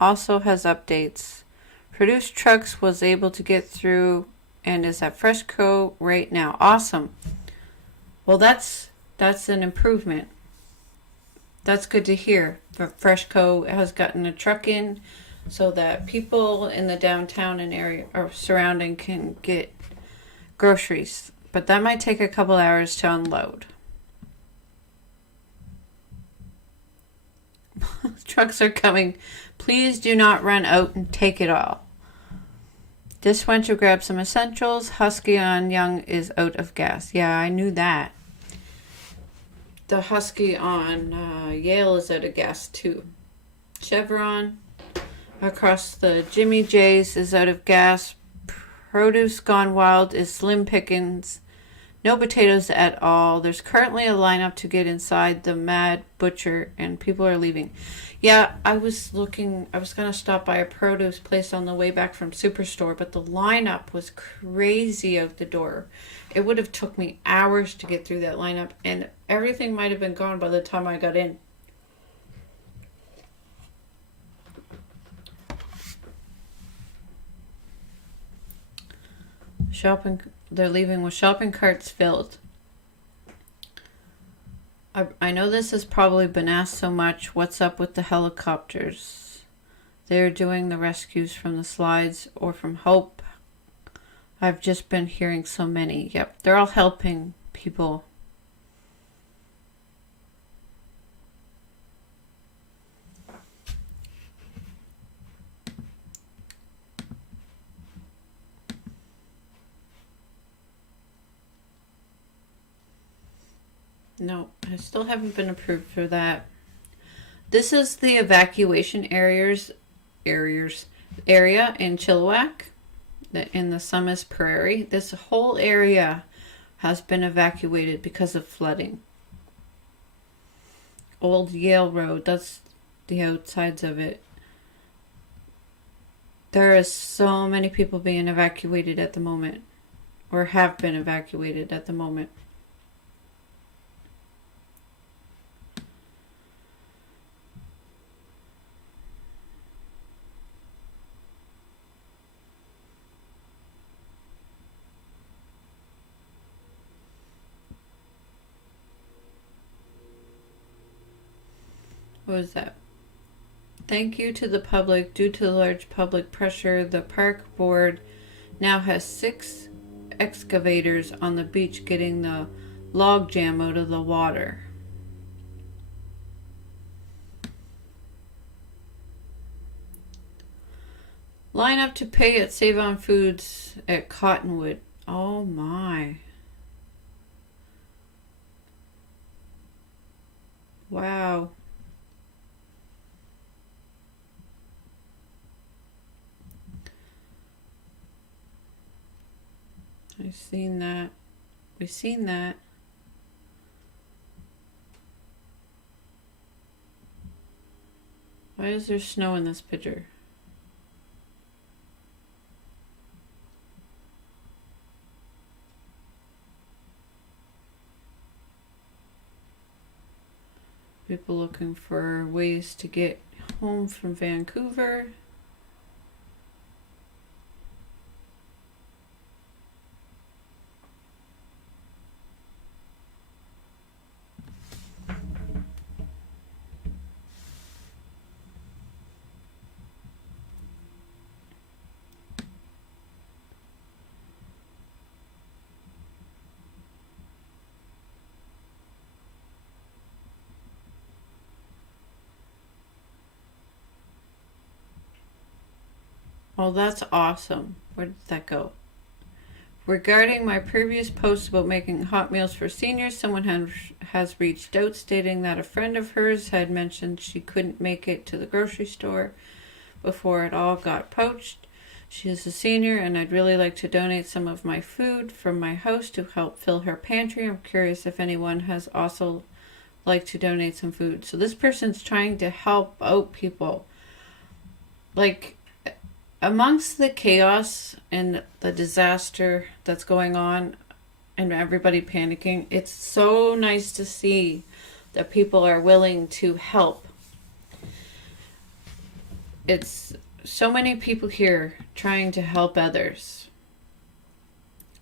Also has updates. Produced Trucks was able to get through and is at Freshco right now. Awesome. Well, that's an improvement. That's good to hear. Freshco has gotten a truck in so that people in the downtown and area or surrounding can get groceries. But that might take a couple hours to unload. Trucks are coming. Please do not run out and take it all. Just went to grab some essentials. Husky on Young is out of gas. Yeah, I knew that. The Husky on Yale is out of gas too. Chevron across the Jimmy J's is out of gas. Produce Gone Wild is slim pickings. No potatoes at all. There's currently a lineup to get inside the Mad Butcher and people are leaving. Yeah, I was going to stop by a produce place on the way back from Superstore, but the lineup was crazy out the door. It would have took me hours to get through that lineup, and everything might have been gone by the time I got in. They're leaving with shopping carts filled. I know this has probably been asked so much. What's up with the helicopters? They're doing the rescues from the slides or from Hope. I've just been hearing so many. Yep, they're all helping people. No, I still haven't been approved for that. This is the evacuation area in Chilliwack, in the Summit Prairie. This whole area has been evacuated because of flooding. Old Yale Road, that's the outsides of it. There is so many people being evacuated at the moment, or have been evacuated at the moment. What was that? Thank you to the public. Due to the large public pressure, the park board now has 6 excavators on the beach getting the log jam out of the water. Line up to pay at Save On Foods at Cottonwood. Oh my. Wow. I've seen that. We've seen that. Why is there snow in this picture? People looking for ways to get home from Vancouver. Well, that's awesome. Where did that go? Regarding my previous post about making hot meals for seniors, someone has reached out stating that a friend of hers had mentioned she couldn't make it to the grocery store before it all got poached. She is a senior, and I'd really like to donate some of my food from my house to help fill her pantry. I'm curious if anyone has also like to donate some food. So this person's trying to help out people. Like, amongst the chaos and the disaster that's going on and everybody panicking, it's so nice to see that people are willing to help. It's so many people here trying to help others.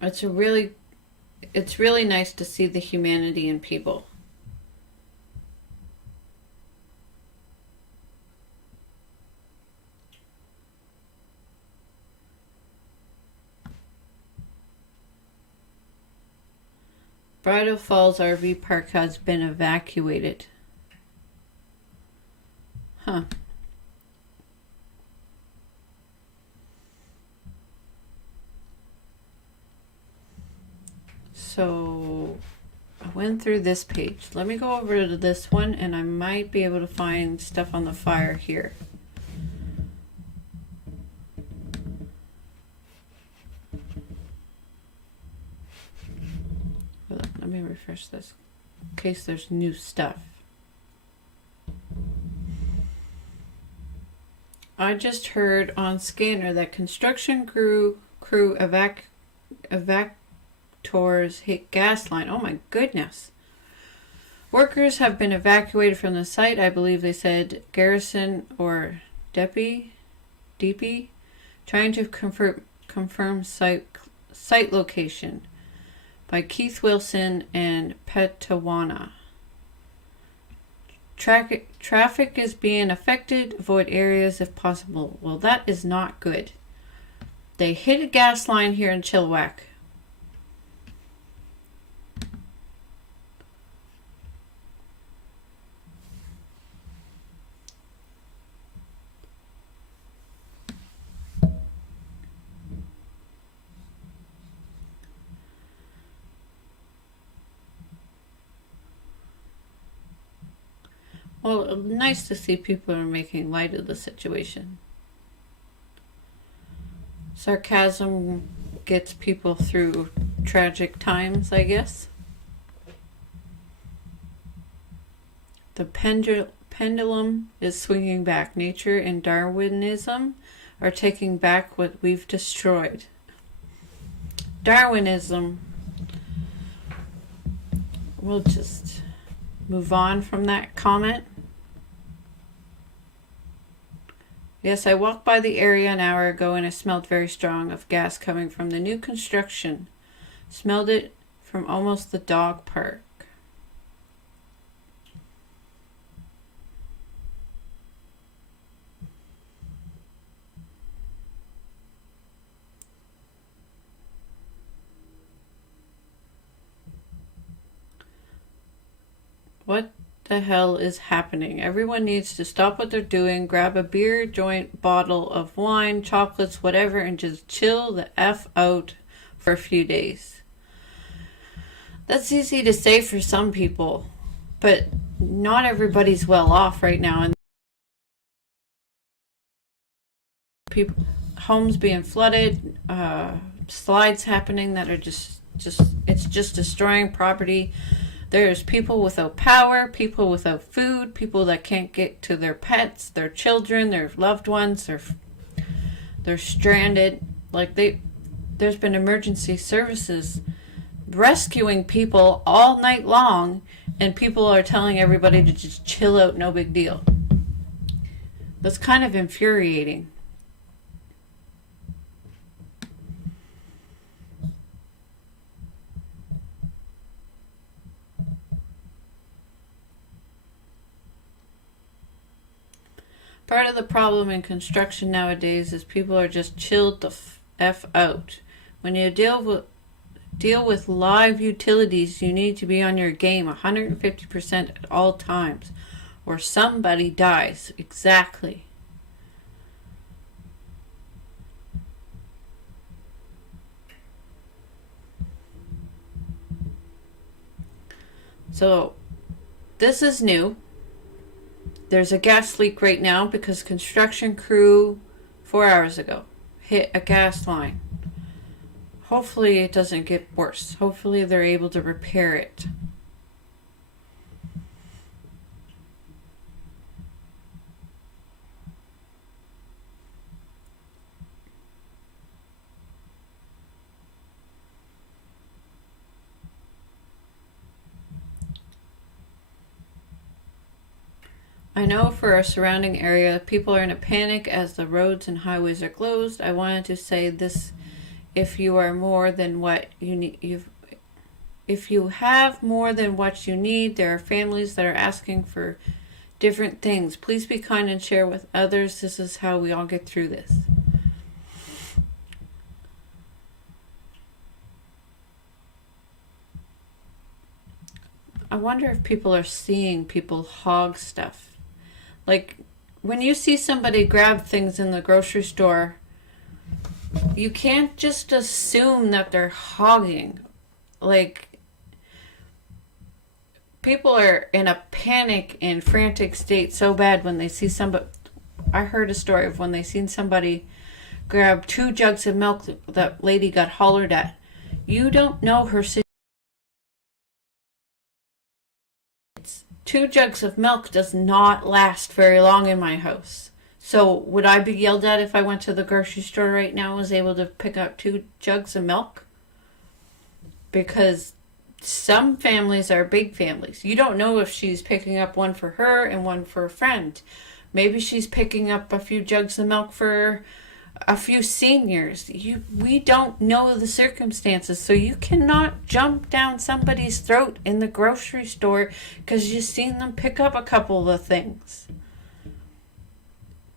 It's really nice to see the humanity in people. Bridal Falls RV Park has been evacuated. Huh. So I went through this page. Let me go over to this one, and I might be able to find stuff on the fire here. Let me refresh this in case there's new stuff. I just heard on Scanner that construction crew evacuators hit gas line. Oh my goodness. Workers have been evacuated from the site. I believe they said Garrison or DP, trying to confirm site location by Keith Wilson and Petawana. Traffic is being affected. Avoid areas if possible. Well, that is not good. They hit a gas line here in Chilliwack. Well, nice to see people are making light of the situation. Sarcasm gets people through tragic times, I guess. The pendulum is swinging back. Nature and Darwinism are taking back what we've destroyed. Darwinism. We'll just move on from that comment. Yes, I walked by the area an hour ago and I smelled very strong of gas coming from the new construction. Smelled it from almost the dog park. What the hell is happening? Everyone needs to stop what they're doing, grab a beer, joint, bottle of wine, chocolates, whatever, and just chill the F out for a few days. That's easy to say for some people, but not everybody's well off right now, and people, homes being flooded, slides happening that are just it's just destroying property. There's people without power, people without food, people that can't get to their pets, their children, their loved ones. They're stranded. Like there's been emergency services rescuing people all night long, and people are telling everybody to just chill out, no big deal. That's kind of infuriating. Part of the problem in construction nowadays is people are just chilled the F out. When you deal with live utilities, you need to be on your game 150% at all times, or somebody dies. Exactly. So this is new. There's a gas leak right now because construction crew 4 hours ago hit a gas line. Hopefully it doesn't get worse. Hopefully they're able to repair it. I know for our surrounding area, people are in a panic as the roads and highways are closed. I wanted to say this: if you are more than what you need, if you have more than what you need, there are families that are asking for different things. Please be kind and share with others. This is how we all get through this. I wonder if people are seeing people hog stuff. Like, when you see somebody grab things in the grocery store, you can't just assume that they're hogging. Like, people are in a panic and frantic state so bad when they see somebody. I heard a story of when they seen somebody grab 2 jugs of milk that lady got hollered at. You don't know her situation. 2 jugs of milk does not last very long in my house. So would I be yelled at if I went to the grocery store right now and was able to pick up 2 jugs of milk? Because some families are big families. You don't know if she's picking up one for her and one for a friend. Maybe she's picking up a few jugs of milk for a few seniors. We don't know the circumstances, so you cannot jump down somebody's throat in the grocery store because you've seen them pick up a couple of things.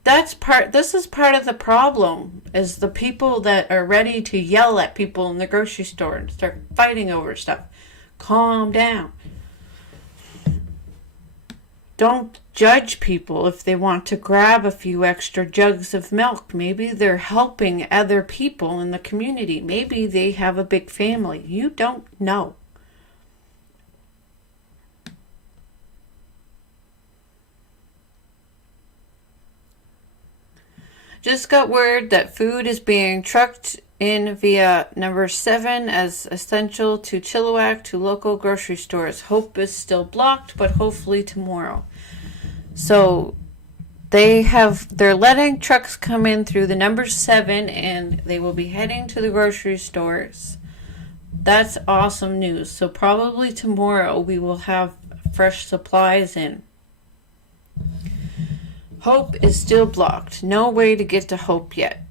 This is part of the problem, is the people that are ready to yell at people in the grocery store and start fighting over stuff. Calm down. Don't judge people if they want to grab a few extra jugs of milk. Maybe they're helping other people in the community. Maybe they have a big family. You don't know. Just got word that food is being trucked in via number 7 as essential to Chilliwack to local grocery stores. Hope is still blocked, but hopefully tomorrow. So they're letting trucks come in through the number 7 and they will be heading to the grocery stores. That's awesome news. So probably tomorrow we will have fresh supplies in. Hope is still blocked. No way to get to Hope yet.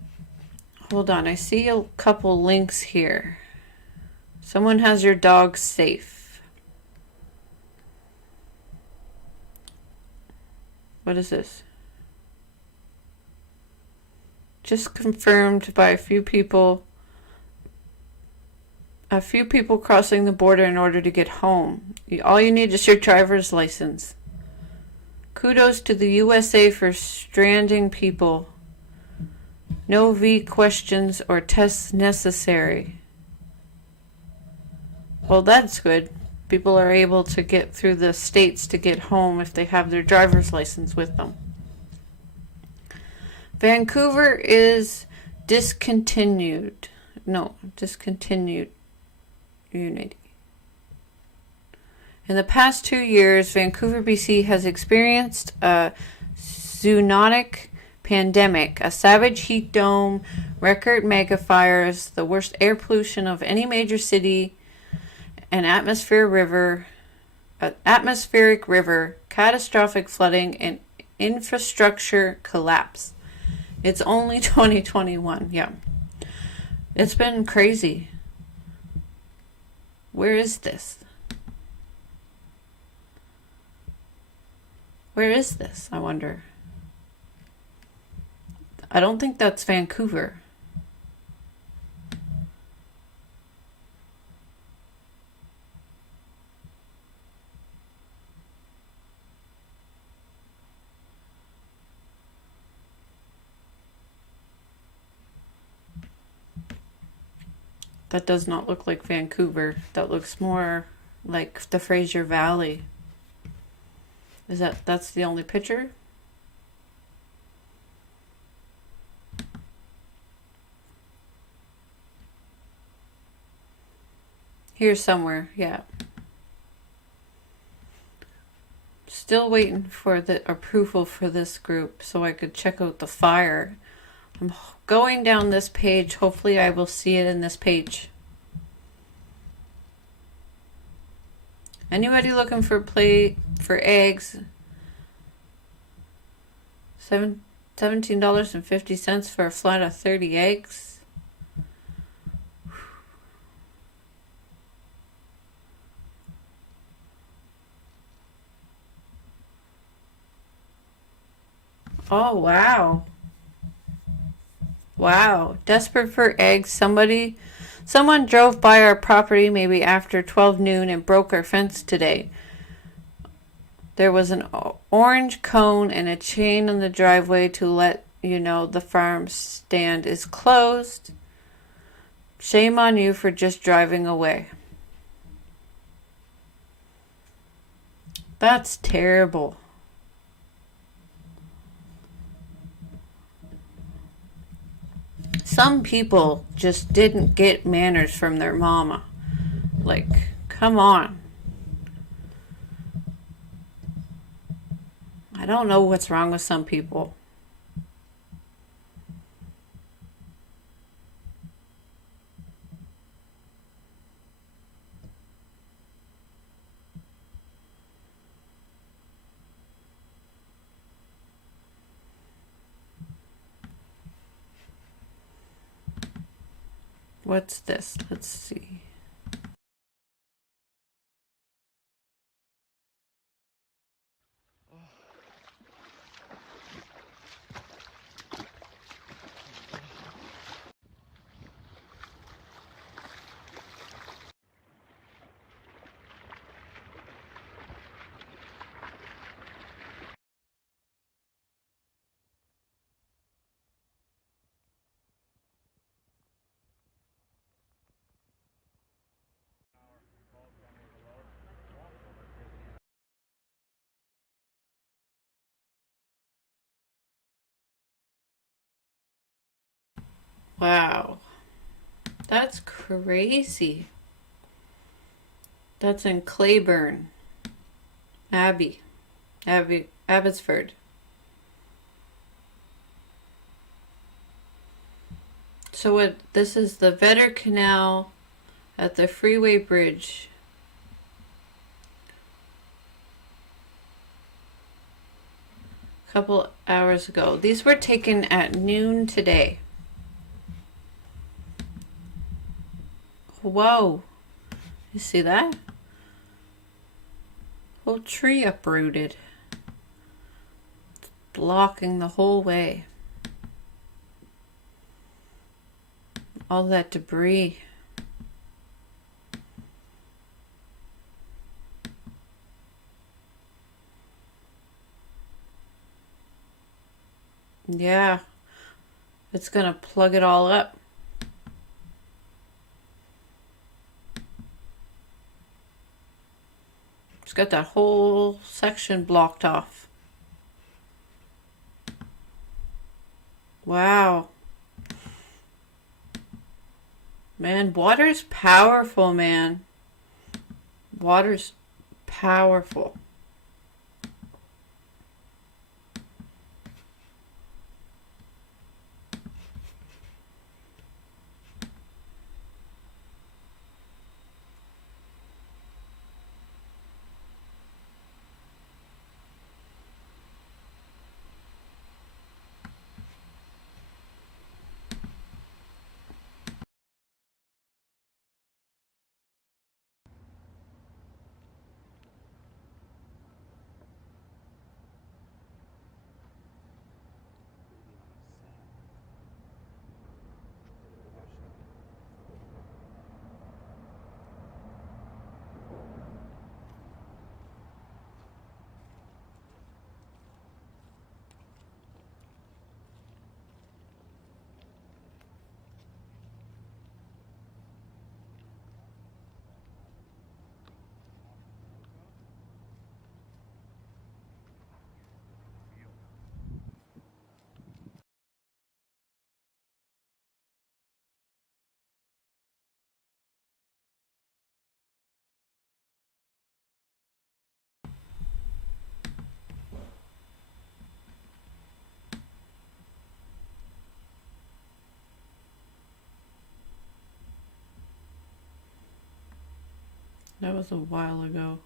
Hold on, I see a couple links here. Someone has your dog safe. What is this? Just confirmed by a few people. A few people crossing the border in order to get home. All you need is your driver's license. Kudos to the USA for stranding people. No V questions or tests necessary. Well, that's good. People are able to get through the states to get home if they have their driver's license with them. Vancouver is discontinued. Discontinued unity. In the past 2 years, Vancouver, BC has experienced a zoonotic pandemic, a savage heat dome, record mega fires, the worst air pollution of any major city, an atmospheric river, catastrophic flooding, and infrastructure collapse. It's only 2021. Yeah. It's been crazy. Where is this? Where is this, I wonder? I don't think that's Vancouver. That does not look like Vancouver. That looks more like the Fraser Valley. That's the only picture? Here somewhere, yeah. Still waiting for the approval for this group so I could check out the fire. I'm going down this page. Hopefully I will see it in this page. Anybody looking for eggs? $17.50 for a flat of 30 eggs. Oh, wow. Wow. Desperate for eggs. Someone drove by our property maybe after 12 noon and broke our fence today. There was an orange cone and a chain on the driveway to let you know the farm stand is closed. Shame on you for just driving away. That's terrible. Some people just didn't get manners from their mama. Like, come on. I don't know what's wrong with some people. What's this? Let's see. Wow. That's crazy. That's in Claiborne. Abbotsford. So this is the Vetter Canal at the Freeway Bridge. A couple hours ago. These were taken at noon today. Whoa. You see that? Whole tree uprooted. It's blocking the whole way. All that debris. Yeah. It's gonna plug it all up. It's got that whole section blocked off. Wow. Man, water's powerful, man. Water's powerful. That was a while ago.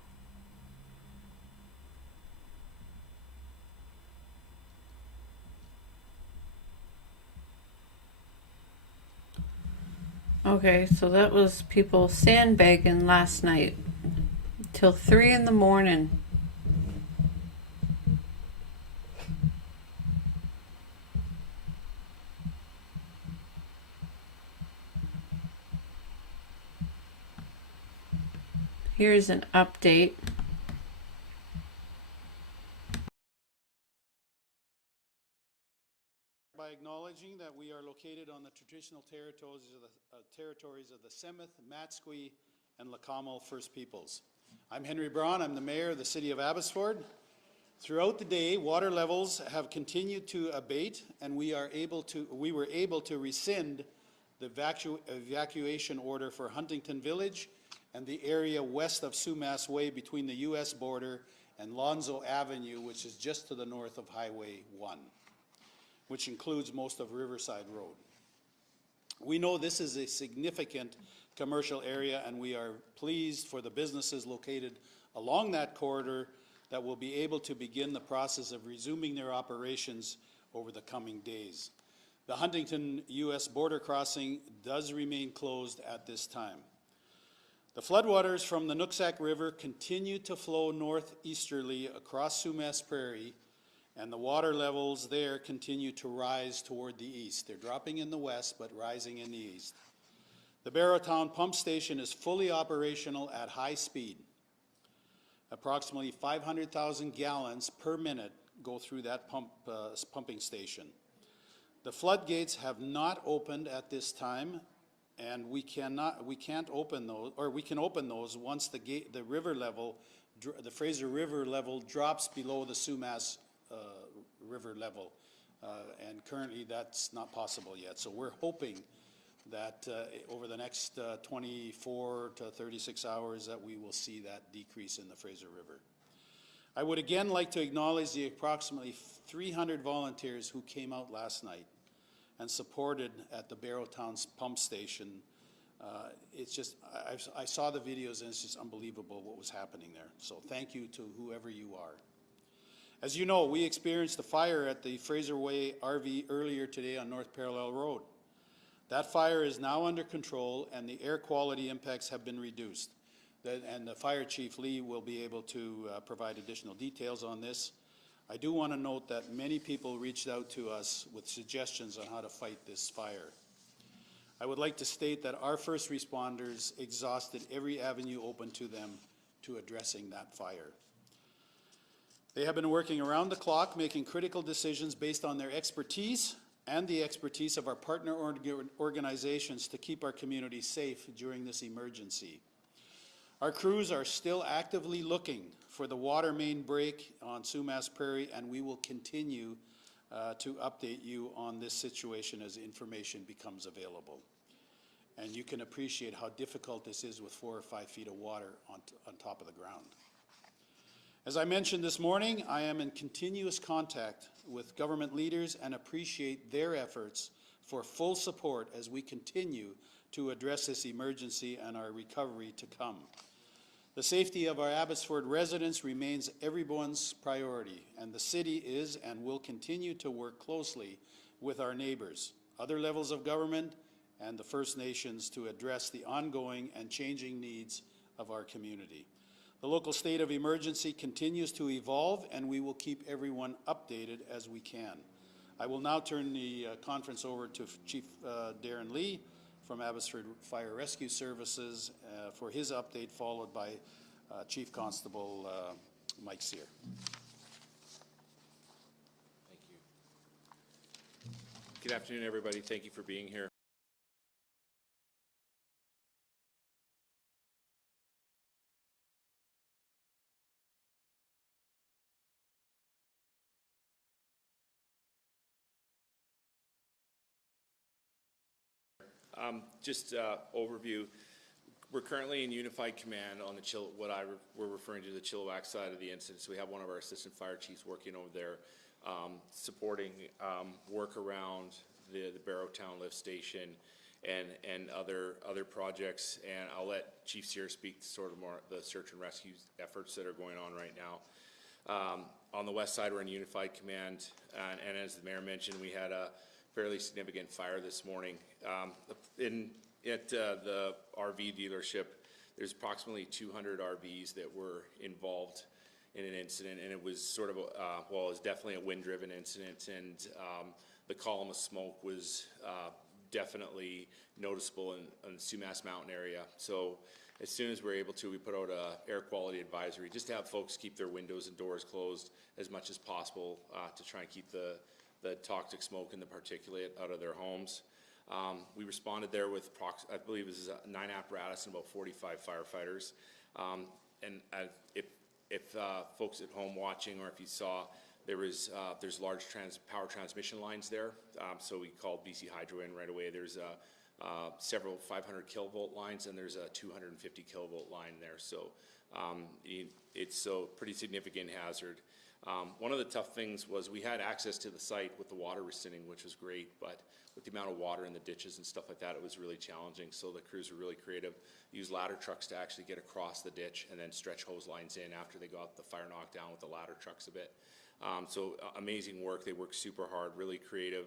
Okay, so that was people sandbagging last night till 3 in the morning. Here's an update. By acknowledging that we are located on the traditional territories of the Semith, Matsqui, and Lakamal First Peoples. I'm Henry Braun. I'm the mayor of the city of Abbotsford. Throughout the day, water levels have continued to abate, and we were able to rescind the evacuation order for Huntington Village and the area west of Sumas Way between the U.S. border and Lonzo Avenue, which is just to the north of Highway 1, which includes most of Riverside Road. We know this is a significant commercial area, and we are pleased for the businesses located along that corridor that will be able to begin the process of resuming their operations over the coming days. The Huntington U.S. border crossing does remain closed at this time. The floodwaters from the Nooksack River continue to flow northeasterly across Sumas Prairie, and the water levels there continue to rise toward the east. They're dropping in the west, but rising in the east. The Barrowtown pump station is fully operational at high speed. Approximately 500,000 gallons per minute go through that pumping station. The floodgates have not opened at this time, and we can open those once the river level, the Fraser River level drops below the Sumas river level, and currently that's not possible yet. So we're hoping that over the next 24 to 36 hours that we will see that decrease in the Fraser River. I would again like to acknowledge the approximately 300 volunteers who came out last night and supported at the Barrowtown pump station. It's just, I saw the videos and it's just unbelievable what was happening there. So thank you to whoever you are. As you know, we experienced a fire at the Fraser Way RV earlier today on North Parallel Road. That fire is now under control and the air quality impacts have been reduced. And the Fire Chief Lee will be able to provide additional details on this. I do want to note that many people reached out to us with suggestions on how to fight this fire. I would like to state that our first responders exhausted every avenue open to them to addressing that fire. They have been working around the clock, making critical decisions based on their expertise and the expertise of our partner organizations to keep our community safe during this emergency. Our crews are still actively looking for the water main break on Sumas Prairie, and we will continue to update you on this situation as information becomes available. And you can appreciate how difficult this is with 4 or 5 feet of water on top of the ground. As I mentioned this morning, I am in continuous contact with government leaders and appreciate their efforts for full support as we continue to address this emergency and our recovery to come. The safety of our Abbotsford residents remains everyone's priority, and the city is and will continue to work closely with our neighbors, other levels of government, and the First Nations to address the ongoing and changing needs of our community. The local state of emergency continues to evolve, and we will keep everyone updated as we can. I will now turn the conference over to Chief Darren Lee from Abbotsford Fire Rescue Services for his update, followed by Chief Constable Mike Sear. Thank you. Good afternoon, everybody. Thank you for being here. Just overview. We're currently in unified command on the we're referring to the Chilliwack side of the incident. So we have one of our assistant fire chiefs working over there, supporting work around the Barrowtown lift station and other projects. And I'll let Chief Sear speak to sort of more the search and rescue efforts that are going on right now. On the west side, we're in Unified Command, and as the Mayor mentioned, we had a fairly significant fire this morning. At the RV dealership, there's approximately 200 RVs that were involved in an incident, and it was sort of it was definitely a wind-driven incident, and the column of smoke was definitely noticeable in the Sumas Mountain area. So as soon as we're able to, we put out a air quality advisory just to have folks keep their windows and doors closed as much as possible to try and keep the toxic smoke and the particulate out of their homes. We responded there with, I believe this is 9 apparatus and about 45 firefighters. And if folks at home watching, or if you saw, there's large power transmission lines there. So we called BC Hydro in right away. There's several 500 kilovolt lines, and there's a 250 kilovolt line there. So it's a pretty significant hazard. One of the tough things was we had access to the site with the water rescinding, which was great, but with the amount of water in the ditches and stuff like that, it was really challenging. So the crews were really creative, used ladder trucks to actually get across the ditch and then stretch hose lines in after they got the fire knocked down with the ladder trucks a bit. So amazing work. They worked super hard, really creative.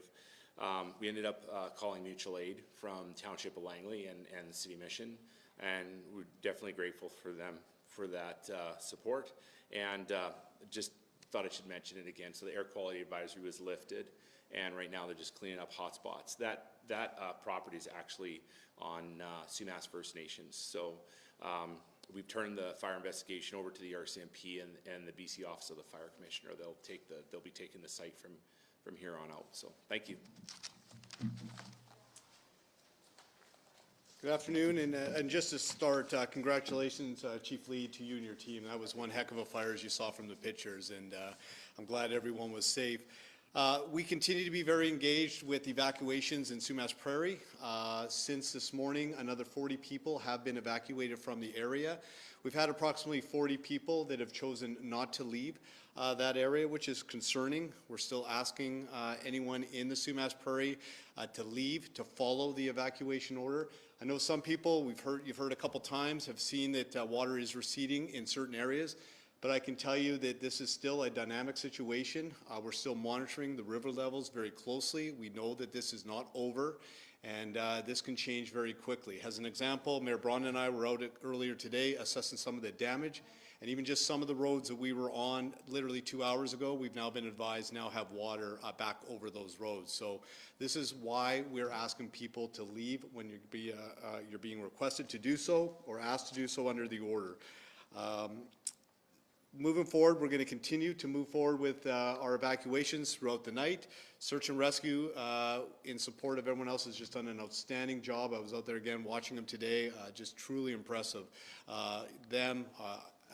We ended up calling mutual aid from Township of Langley and the City Mission, and we're definitely grateful for them for that support. And just thought I should mention it again. So the air quality advisory was lifted, and right now they're just cleaning up hot spots. That property is actually on Sumas First Nations. So we've turned the fire investigation over to the RCMP and the BC Office of the Fire Commissioner. They'll be taking the site from here on out. So thank you. Good afternoon, and just to start, congratulations, Chief Lee, to you and your team. That was one heck of a fire, as you saw from the pictures, and I'm glad everyone was safe. We continue to be very engaged with evacuations in Sumas Prairie. Since this morning, another 40 people have been evacuated from the area. We've had approximately 40 people that have chosen not to leave that area, which is concerning. We're still asking anyone in the Sumas Prairie to leave, to follow the evacuation order. I know some people, you've heard a couple times, have seen that water is receding in certain areas, but I can tell you that this is still a dynamic situation. We're still monitoring the river levels very closely. We know that this is not over, and this can change very quickly. As an example, Mayor Braun and I were out earlier today assessing some of the damage, and even just some of the roads that we were on literally 2 hours ago, we've now been advised now have water back over those roads. So this is why we're asking people to leave when you're being requested to do so or asked to do so under the order. Moving forward, we're going to continue to move forward with our evacuations throughout the night. Search and rescue in support of everyone else has just done an outstanding job. I was out there again watching them today, just truly impressive.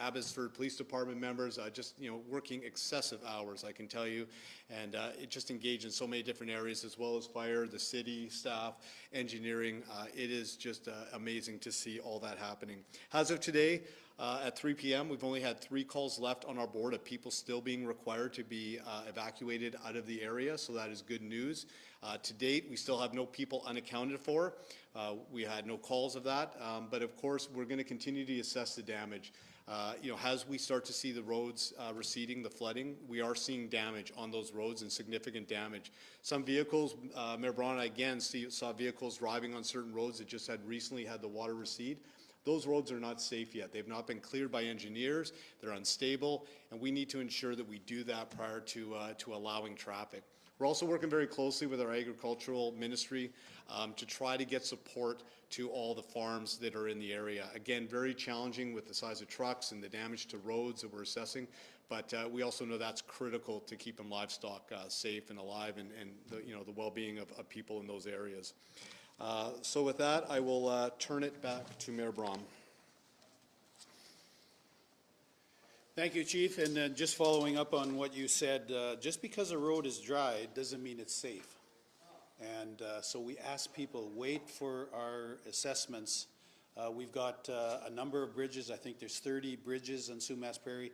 Abbotsford Police Department members, just working excessive hours, I can tell you, and it just engaged in so many different areas, as well as fire, the city staff, engineering. It is just amazing to see all that happening. As of today, at 3 p.m., we've only had 3 calls left on our board of people still being required to be evacuated out of the area, so that is good news. To date, we still have no people unaccounted for. We had no calls of that, but of course, we're going to continue to assess the damage. As we start to see the roads receding, the flooding, we are seeing damage on those roads and significant damage. Some vehicles, Mayor Braun and I again saw vehicles driving on certain roads that just recently had the water recede. Those roads are not safe yet. They've not been cleared by engineers. They're unstable, and we need to ensure that we do that prior to allowing traffic. We're also working very closely with our agricultural ministry to try to get support to all the farms that are in the area. Again, very challenging with the size of trucks and the damage to roads that we're assessing, but we also know that's critical to keeping livestock safe and alive, and the well-being of people in those areas. So with that, I will turn it back to Mayor Braun. Thank you, Chief. And just following up on what you said, just because a road is dry doesn't mean it's safe. And so we ask people, wait for our assessments. We've got a number of bridges. I think there's 30 bridges on Sumas Prairie.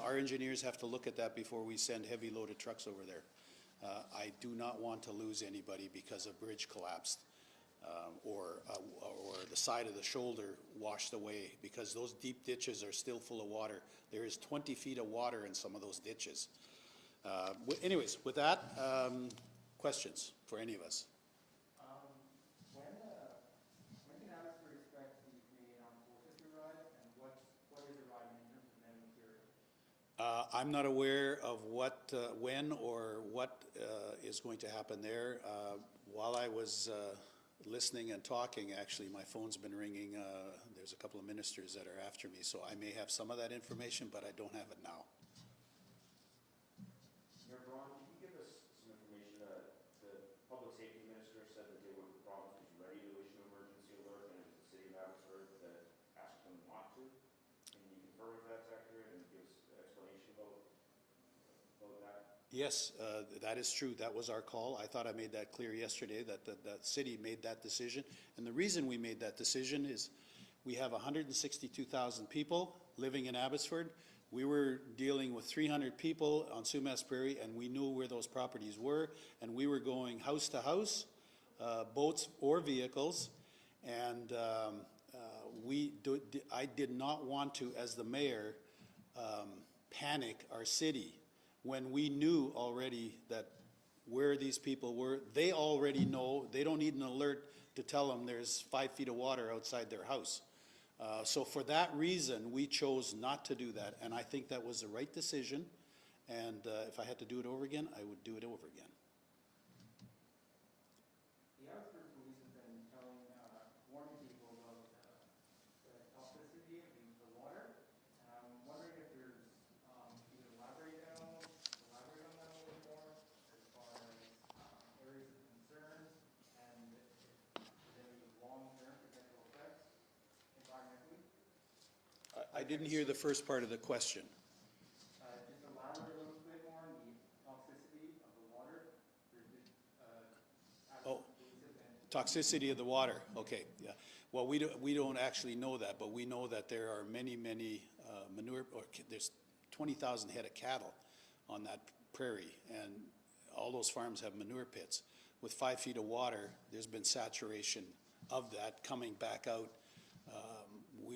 Our engineers have to look at that before we send heavy loaded trucks over there. I do not want to lose anybody because a bridge collapsed. or the side of the shoulder washed away, because those deep ditches are still full of water. There is 20 feet of water in some of those ditches. Anyways, with that, questions for any of us? When can Abbotsford expect the Canadian Armed Forces to arrive, and what is arriving in terms of men and material? I'm not aware of what, when or what is going to happen there. While I was listening and talking, actually, my phone's been ringing. There's a couple of ministers that are after me, so I may have some of that information, but I don't have it now. Mayor Braun, can you give us some information? The public safety minister said that the province was ready to issue an emergency alert, and the city of Abbotsford that asked them not to. Can you confirm if that's accurate and give us an explanation about that? Yes, that is true. That was our call. I thought I made that clear yesterday, that the city made that decision. And the reason we made that decision is we have 162,000 people living in Abbotsford. We were dealing with 300 people on Sumas Prairie, and we knew where those properties were, and we were going house to house, boats or vehicles, and I did not want to, as the mayor, panic our city when we knew already that where these people were. They already know. They don't need an alert to tell them there's 5 feet of water outside their house. So for that reason, we chose not to do that, and I think that was the right decision. And if I had to do it over again, I would do it over again. The Abbotsford police have been warning people about the toxicity of the water. And I'm wondering if there's, you could elaborate on that a little more, as far as areas of concerns, and if there's any long-term potential effects environmentally. I didn't hear the first part of the question. Just elaborate a little bit more on the toxicity of the water. There's been, Oh. police have been Toxicity of the water, okay, yeah. Well, we don't actually know that, but we know that there are many manure, or there's 20,000 head of cattle on that prairie, and all those farms have manure pits. With 5 feet of water, there's been saturation of that coming back out.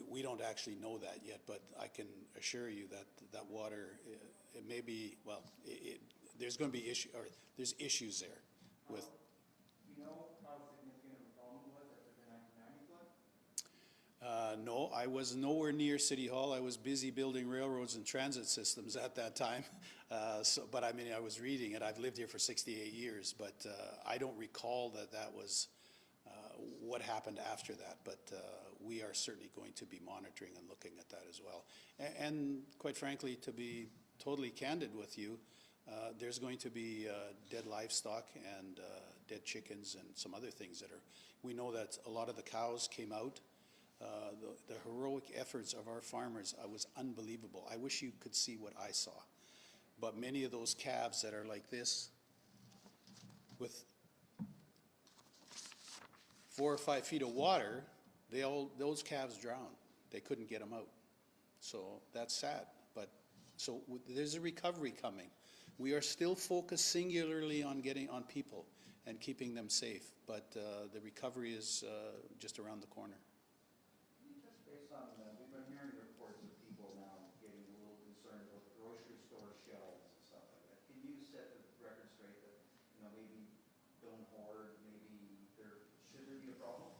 We don't actually know that yet, but I can assure you that that water, it may be, well, there's going to be there's issues there with. Do you know how significant of a problem it was after the 1990 flood? No, I was nowhere near City Hall. I was busy building railroads and transit systems at that time. But I mean, I was reading it. I've lived here for 68 years, but I don't recall that was what happened after that. But we are certainly going to be monitoring and looking at that as well. And quite frankly, to be totally candid with you, there's going to be dead livestock and dead chickens and some other things that are. We know that a lot of the cows came out. The heroic efforts of our farmers was unbelievable. I wish you could see what I saw. But many of those calves that are like this, with 4 or 5 feet of water, those calves drowned. They couldn't get them out. So that's sad. But so there's a recovery coming. We are still focused singularly on getting on people and keeping them safe. But the recovery is just around the corner. Just based on, we've been hearing reports of people now getting a little concerned about grocery store shelves and stuff like that. Can you set the record straight that, maybe don't hoard, maybe should there be a problem?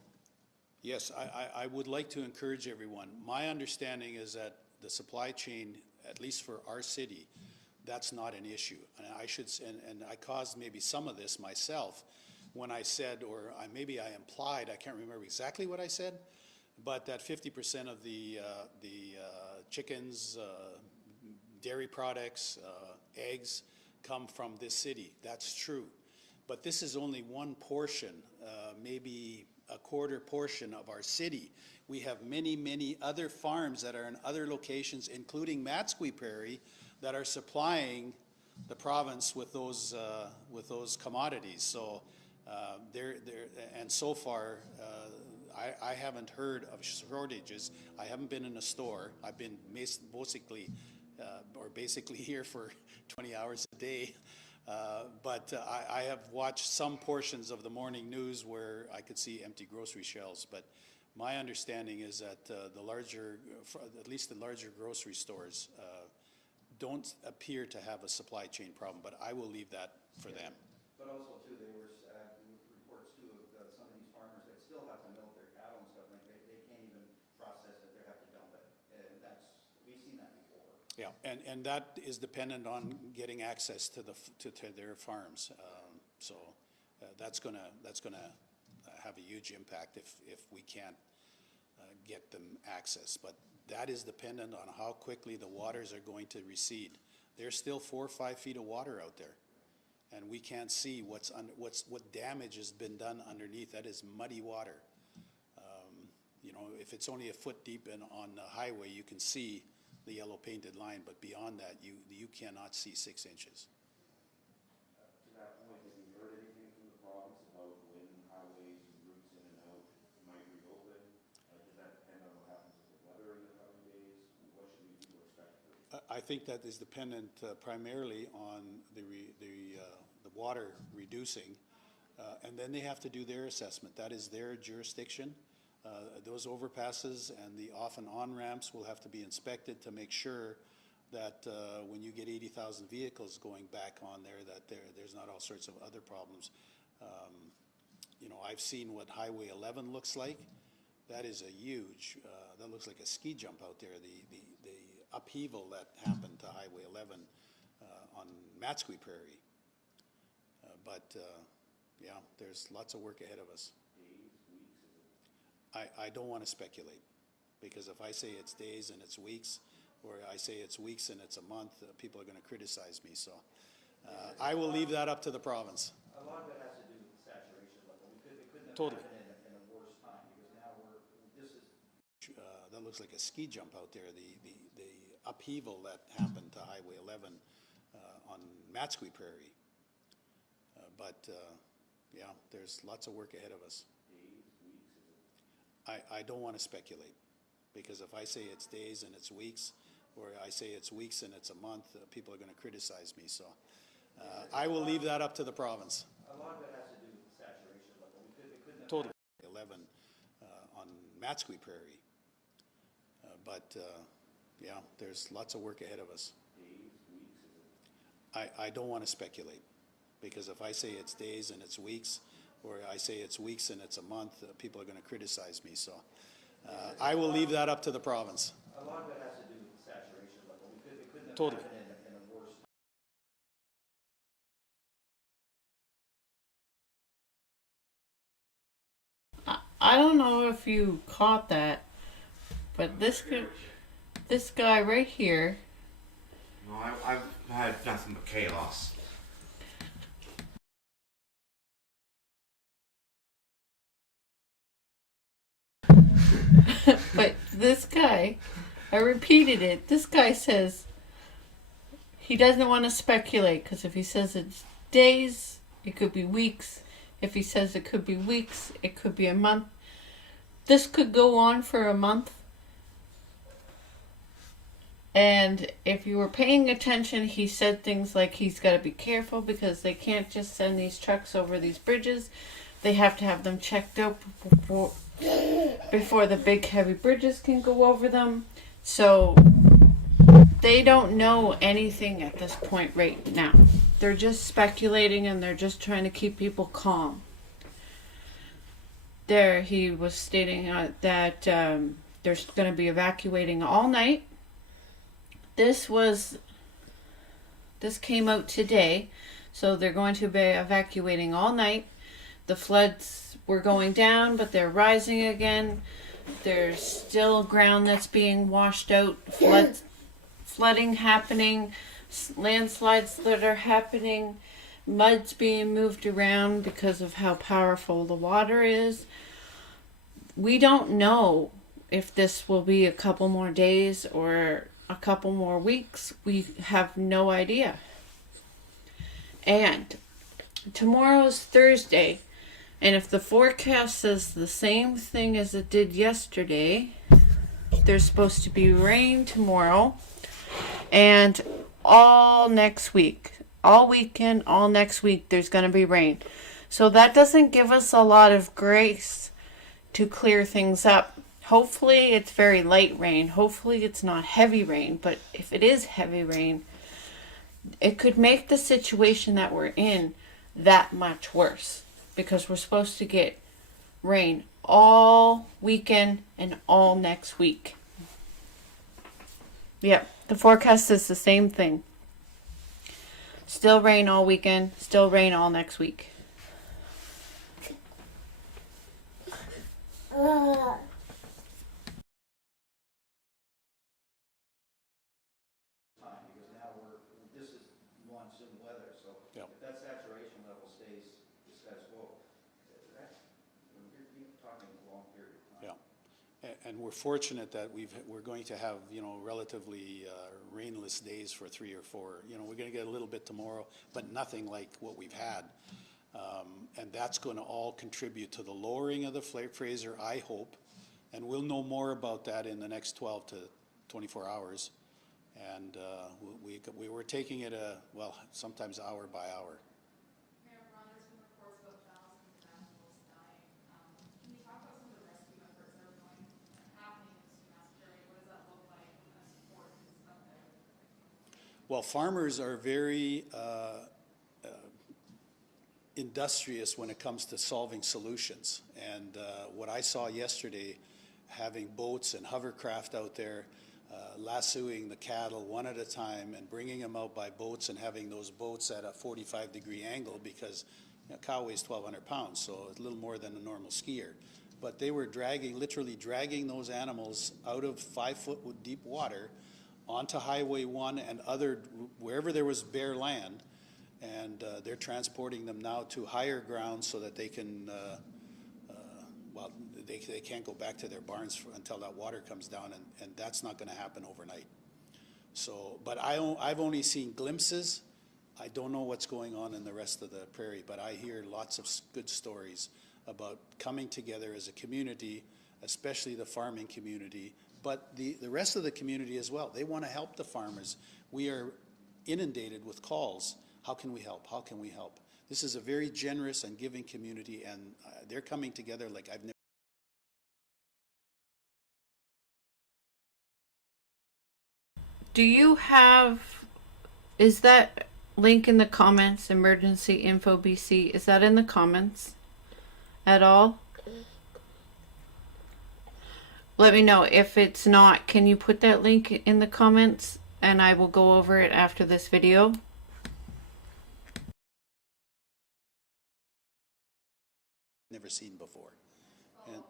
Yes, I would like to encourage everyone. My understanding is that the supply chain, at least for our city, that's not an issue. And and I caused maybe some of this myself when I said, or maybe I implied, I can't remember exactly what I said, but that 50% of the chickens, dairy products, eggs come from this city. That's true. But this is only one portion, maybe a quarter portion of our city. We have many other farms that are in other locations, including Matsqui Prairie, that are supplying the province with those commodities. So and so far, I haven't heard of shortages. I haven't been in a store. I've been basically here for 20 hours a day. But I have watched some portions of the morning news where I could see empty grocery shelves. But my understanding is that the larger, at least the larger grocery stores, don't appear to have a supply chain problem. But I will leave that for them. But also too, there was reports too of some of these farmers that still have to milk their cattle and stuff like they can't even process it, they have to dump it. And we've seen that before. Yeah, and that is dependent on getting access to their farms. So that's gonna have a huge impact if we can't get them access. But that is dependent on how quickly the waters are going to recede. There's still 4 or 5 feet of water out there, and we can't see what damage has been done underneath. That is muddy water. You know, if it's only a foot deep on the highway, you can see the yellow painted line, but beyond that, you cannot see 6 inches. To that point, have you heard anything from the province about when highways and routes in and out might reopen? Does that depend on what happens with the weather in the coming days? What should we be expecting? I think that is dependent primarily on the water reducing, and then they have to do their assessment. That is their jurisdiction. Those overpasses and the off and on ramps will have to be inspected to make sure that when you get 80,000 vehicles going back on there, that there's not all sorts of other problems. You know, I've seen what Highway 11 looks like. That is a huge, that looks like a ski jump out there. The upheaval that happened to Highway 11 on Matsqui Prairie. Yeah, there's lots of work ahead of us. I don't want to speculate, because if I say it's days and it's weeks, or I say it's weeks and it's a month, people are going to criticize me. So I will leave that up to the province. A lot of it has to do with the saturation level. It couldn't have Totally. happened in a worse time, because now this is. That looks like a ski jump out there. The upheaval that happened to Highway 11 on Matsqui Prairie. Yeah, there's lots of work ahead of us. I don't want to speculate, because if I say it's days and it's weeks, or I say it's weeks and it's a month, people are going to criticize me. So I will leave that up to the province. A lot of it has to do with the saturation level. It couldn't have. Totally. 11 on Matsqui Prairie. Yeah, there's lots of work ahead of us. I don't want to speculate, because if I say it's days and it's weeks, or I say it's weeks and it's a month, people are going to criticize me. So I will leave that up to the province. A lot of it has to do with the saturation level. It couldn't have Totally. happened in a worse time. I don't know if you caught that, but this guy right here, No, I've had nothing but chaos. but this guy, I repeated it, this guy says he doesn't want to speculate, because if he says it's days, it could be weeks. If he says it could be weeks, it could be a month. This could go on for a month. And if you were paying attention, he said things like he's got to be careful because they can't just send these trucks over these bridges. They have to have them checked out before the big heavy bridges can go over them. So they don't know anything at this point right now. They're just speculating, and they're just trying to keep people calm. There he was stating that they're going to be evacuating all night. This came out today, so they're going to be evacuating all night. The floods were going down, but they're rising again. There's still ground that's being washed out, flooding happening, landslides that are happening, mud's being moved around because of how powerful the water is. We don't know if this will be a couple more days or a couple more weeks. We have no idea. And tomorrow's Thursday, and if the forecast says the same thing as it did yesterday, there's supposed to be rain tomorrow and all next week. all weekend, all next week, there's going to be rain. So that doesn't give us a lot of grace to clear things up. Hopefully it's very light rain. Hopefully it's not heavy rain. But if it is heavy rain, it could make the situation that we're in that much worse. Because we're supposed to get rain all weekend and all next week. Yep, the forecast is the same thing. Still rain all weekend, still rain all next week. Time, because now this is monsoon weather, so Yep. if that saturation level stays the status quo, that's, you're talking a long period of time. Yeah. And we're fortunate that we're going to have, relatively rainless days for 3 or 4. We're going to get a little bit tomorrow, but nothing like what we've had. And that's going to all contribute to the lowering of the Fraser, I hope. And we'll know more about that in the next 12 to 24 hours. And we were taking it, sometimes hour by hour. Mayor Ron, there's been reports about thousands of animals dying. Can you talk about some of the rescue efforts that are happening in this Mass Prairie? What does that look like as support and stuff there? Well, farmers are very industrious when it comes to solving solutions. And what I saw yesterday, having boats and hovercraft out there, lassoing the cattle one at a time and bringing them out by boats and having those boats at a 45-degree angle because a cow weighs 1,200 pounds, so it's a little more than a normal skier. But they were literally dragging those animals out of 5-foot deep water onto Highway 1 and wherever there was bare land, and they're transporting them now to higher ground so that they can, they can't go back to their barns until that water comes down, and that's not going to happen overnight. So, but I've only seen glimpses. I don't know what's going on in the rest of the prairie, but I hear lots of good stories about coming together as a community, especially the farming community, but the rest of the community as well. They want to help the farmers. We are inundated with calls. How can we help? How can we help? This is a very generous and giving community, and they're coming together like I've never. Do you have, is that link in the comments, Emergency Info BC, is that in the comments at all? Let me know. If it's not, can you put that link in the comments and I will go over it after this video? Never seen before. And Is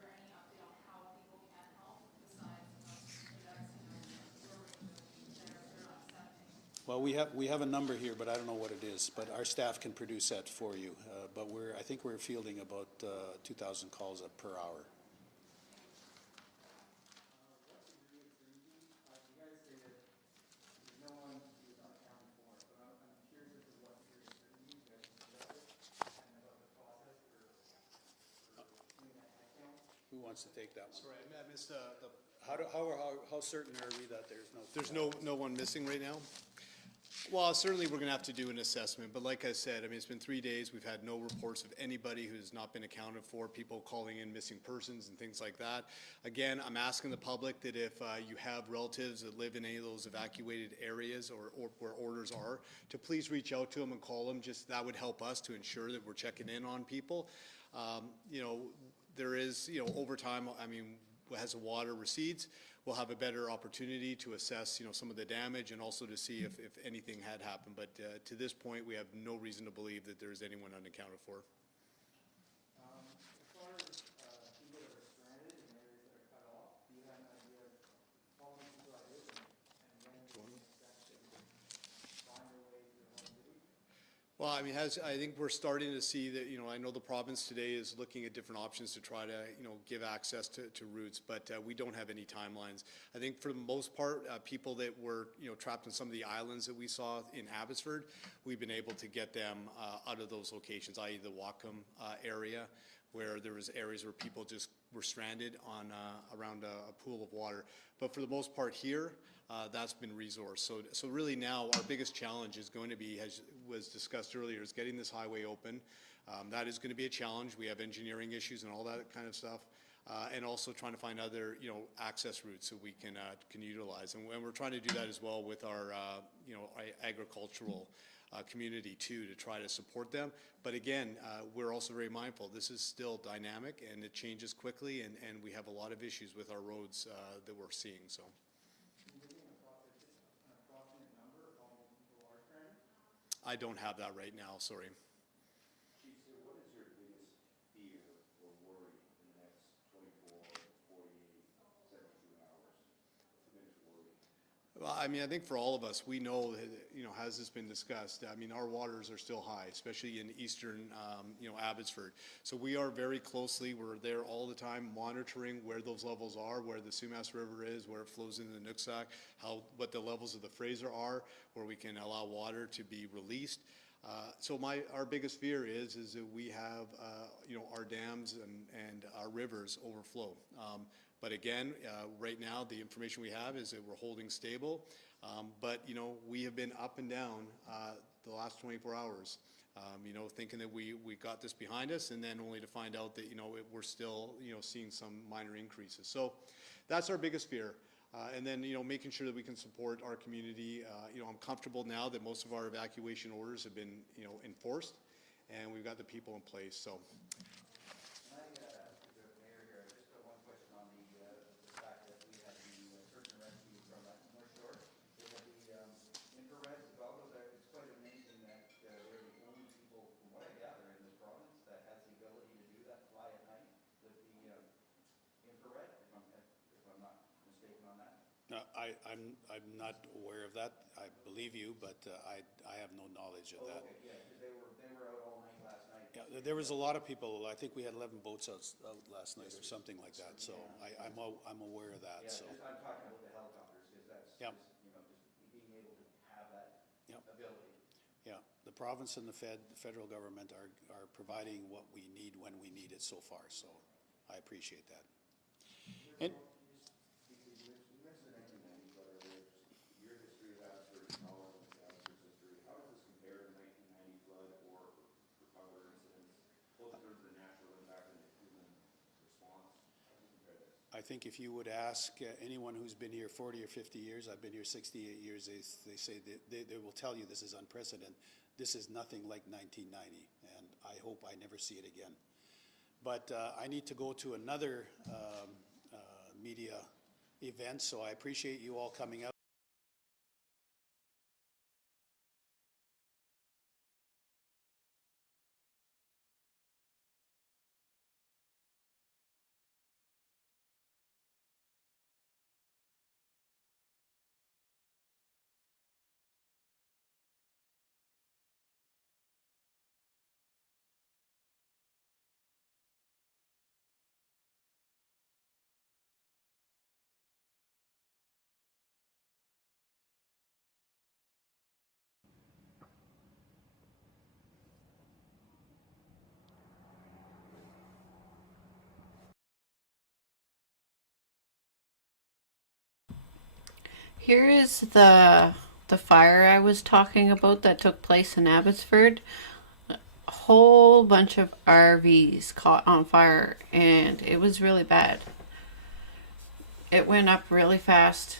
there any update on how people can help besides they're not accepting? well, we have a number here, but I don't know what it is. But our staff can produce that for you. But I think we're fielding about 2,000 calls per hour. You guys say that there's no one who's not accounted for, but I'm curious as to what degree of certainty you guys possess it and about the process for doing that head count. Who wants to take that one? Sorry, I missed How certain are we that there's no one missing right now? Well, certainly we're gonna have to do an assessment, but like I said, I mean, it's been 3 days, we've had no reports of anybody who's not been accounted for, people calling in missing persons and things like that. Again, I'm asking the public that if you have relatives that live in any of those evacuated areas or where orders are, to please reach out to them and call them, just that would help us to ensure that we're checking in on people. There is, over time, I mean, as the water recedes, we'll have a better opportunity to assess, some of the damage and also to see if anything had happened. But to this point, we have no reason to believe that there's anyone unaccounted for. As far as people that are stranded in areas that are cut off, do you have an idea of how many people that is and when do you expect them to find their way to the home city? Well, I mean, I think we're starting to see that, I know the province today is looking at different options to try to, give access to routes, but we don't have any timelines. I think for the most part, people that were, trapped in some of the islands that we saw in Abbotsford, we've been able to get them out of those locations, i.e. the Whatcom area. where there was areas where people just were stranded on, around a pool of water. But for the most part here, that's been resourced. So really now our biggest challenge is going to be, as was discussed earlier, is getting this highway open. That is going to be a challenge. We have engineering issues and all that kind of stuff. And also trying to find other, access routes that we can utilize. And we're trying to do that as well with our, agricultural community too, to try to support them. But again, we're also very mindful. This is still dynamic and it changes quickly, and we have a lot of issues with our roads that we're seeing, so. I don't have that right now, sorry. Chief, sir, what is your biggest fear or worry in the next 24, 48, 72 hours? What's the biggest worry? Well, I mean, I think for all of us, we know, has this been discussed? I mean, our waters are still high, especially in eastern, Abbotsford. So we are very closely, we're there all the time monitoring where those levels are, where the Sumas River is, where it flows into the Nooksack, what the levels of the Fraser are, where we can allow water to be released. So our biggest fear is that we have, our dams and our rivers overflow. But again, right now, the information we have is that we're holding stable. But, we have been up and down the last 24 hours, thinking that we got this behind us, and then only to find out that, we're still, seeing some minor increases. So that's our biggest fear. And then, making sure that we can support our community. I'm comfortable now that most of our evacuation orders have been, enforced, and we've got the people in place, so. I'm not aware of that. I believe you, but I have no knowledge of that. Okay, yeah, because they were out all night last night. Yeah, there was a lot of people. I think we had 11 boats out last night or something like that. So I'm aware of that. Yeah, So I'm talking about the helicopters, because that's yeah. just being able to have that ability. Yeah, the province and the federal government are providing what we need when we need it so far. So I appreciate that. And I think if you would ask anyone who's been here 40 or 50 years, I've been here 68 years, they say they will tell you this is unprecedented. This is nothing like 1990, and I hope I never see it again. But I need to go to another media event, so I appreciate you all coming out. Here is the fire I was talking about that took place in Abbotsford. A whole bunch of RVs caught on fire, and it was really bad. It went up really fast,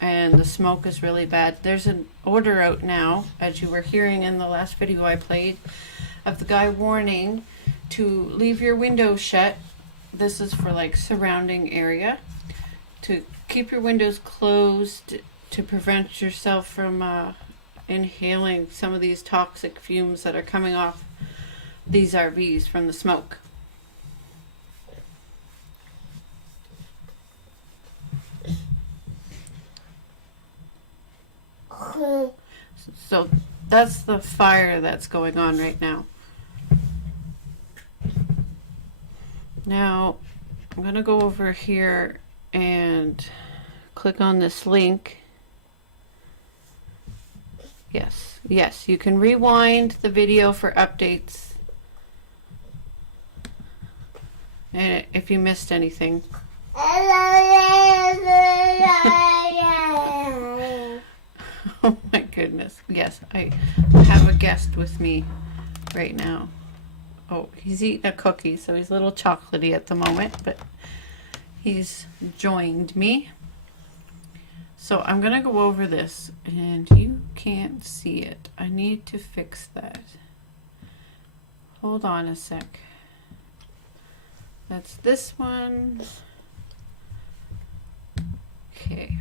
and the smoke is really bad. There's an order out now, as you were hearing in the last video I played, of the guy warning to leave your windows shut. This is for like surrounding area, to keep your windows closed to prevent yourself from inhaling some of these toxic fumes that are coming off these RVs from the smoke. So that's the fire that's going on right now. Now I'm going to go over here and click on this link. Yes, you can rewind the video for updates. And if you missed anything. Oh my goodness. Yes, I have a guest with me right now. Oh, he's eating a cookie, so he's a little chocolatey at the moment, but he's joined me. So I'm going to go over this, and you can't see it. I need to fix that. Hold on a sec. That's this one. Okay.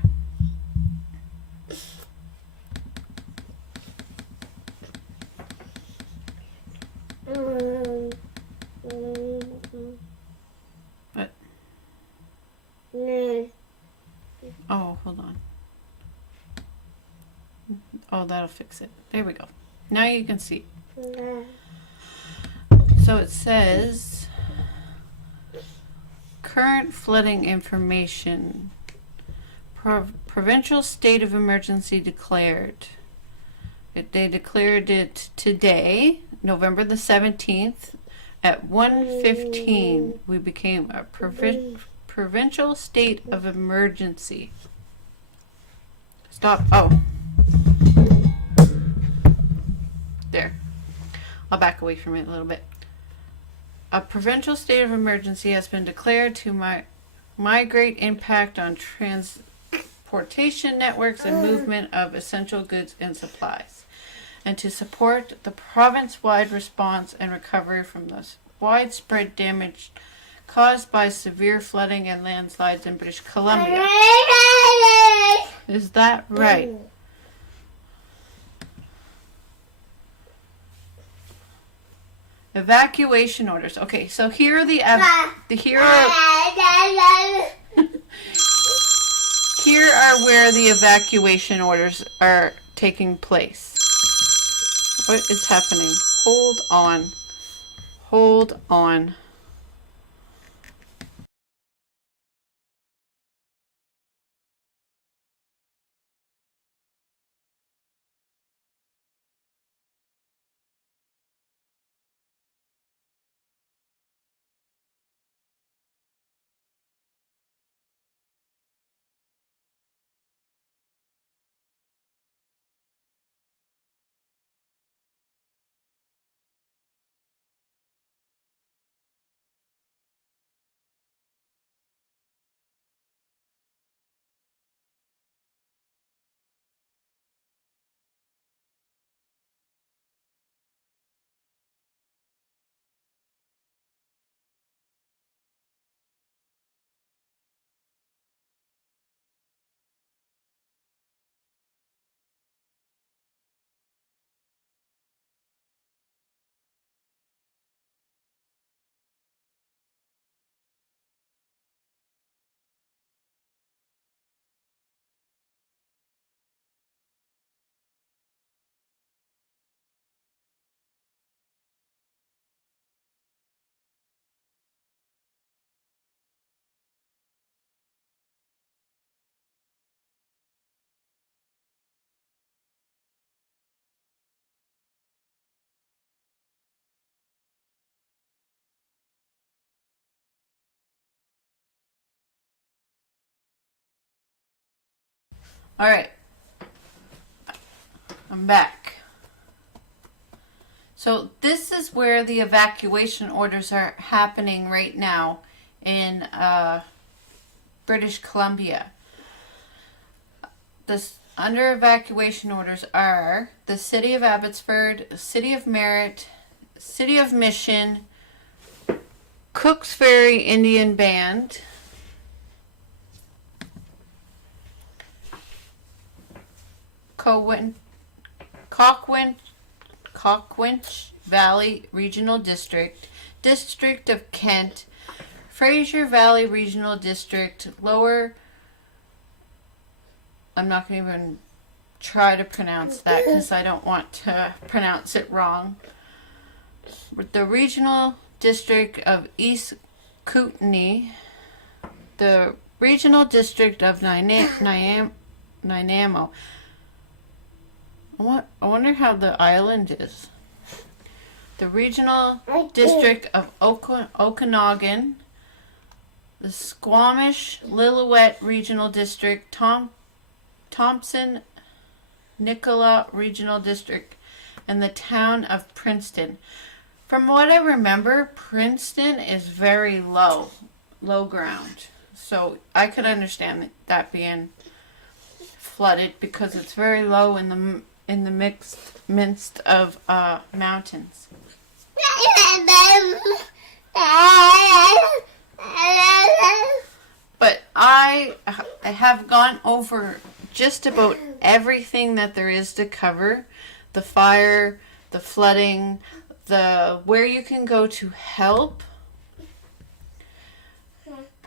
What? Oh, hold on. Oh, that'll fix it. There we go. Now you can see. So it says current flooding information. Provincial state of emergency declared. They declared it today, November the 17th, at 1:15. We became a provincial state of emergency. Stop. Oh. There. I'll back away from it a little bit. A provincial state of emergency has been declared to migrate impact on transportation networks and movement of essential goods and supplies, and to support the province-wide response and recovery from the widespread damage caused by severe flooding and landslides in British Columbia. Is that right? Evacuation orders. Okay, so here are here are where the evacuation orders are taking place. What is happening? Hold on. Hold on. All right. I'm back. So this is where the evacuation orders are happening right now in British Columbia. Under evacuation orders are the City of Abbotsford, City of Merritt, City of Mission, Cooks Ferry Indian Band, Coquinch Valley Regional District, District of Kent, Fraser Valley Regional District, Lower. I'm not going to even try to pronounce that because I don't want to pronounce it wrong. The Regional District of East Kootenay, the Regional District of Nanaimo. I wonder how the island is. The Regional District of Okanagan, the Squamish Lillooet Regional District, Thompson Nicola Regional District, and the town of Princeton. From what I remember, Princeton is very low ground. So I could understand that being flooded because it's very low in the midst of mountains. But I have gone over just about everything that there is to cover. The fire, the flooding, where you can go to help.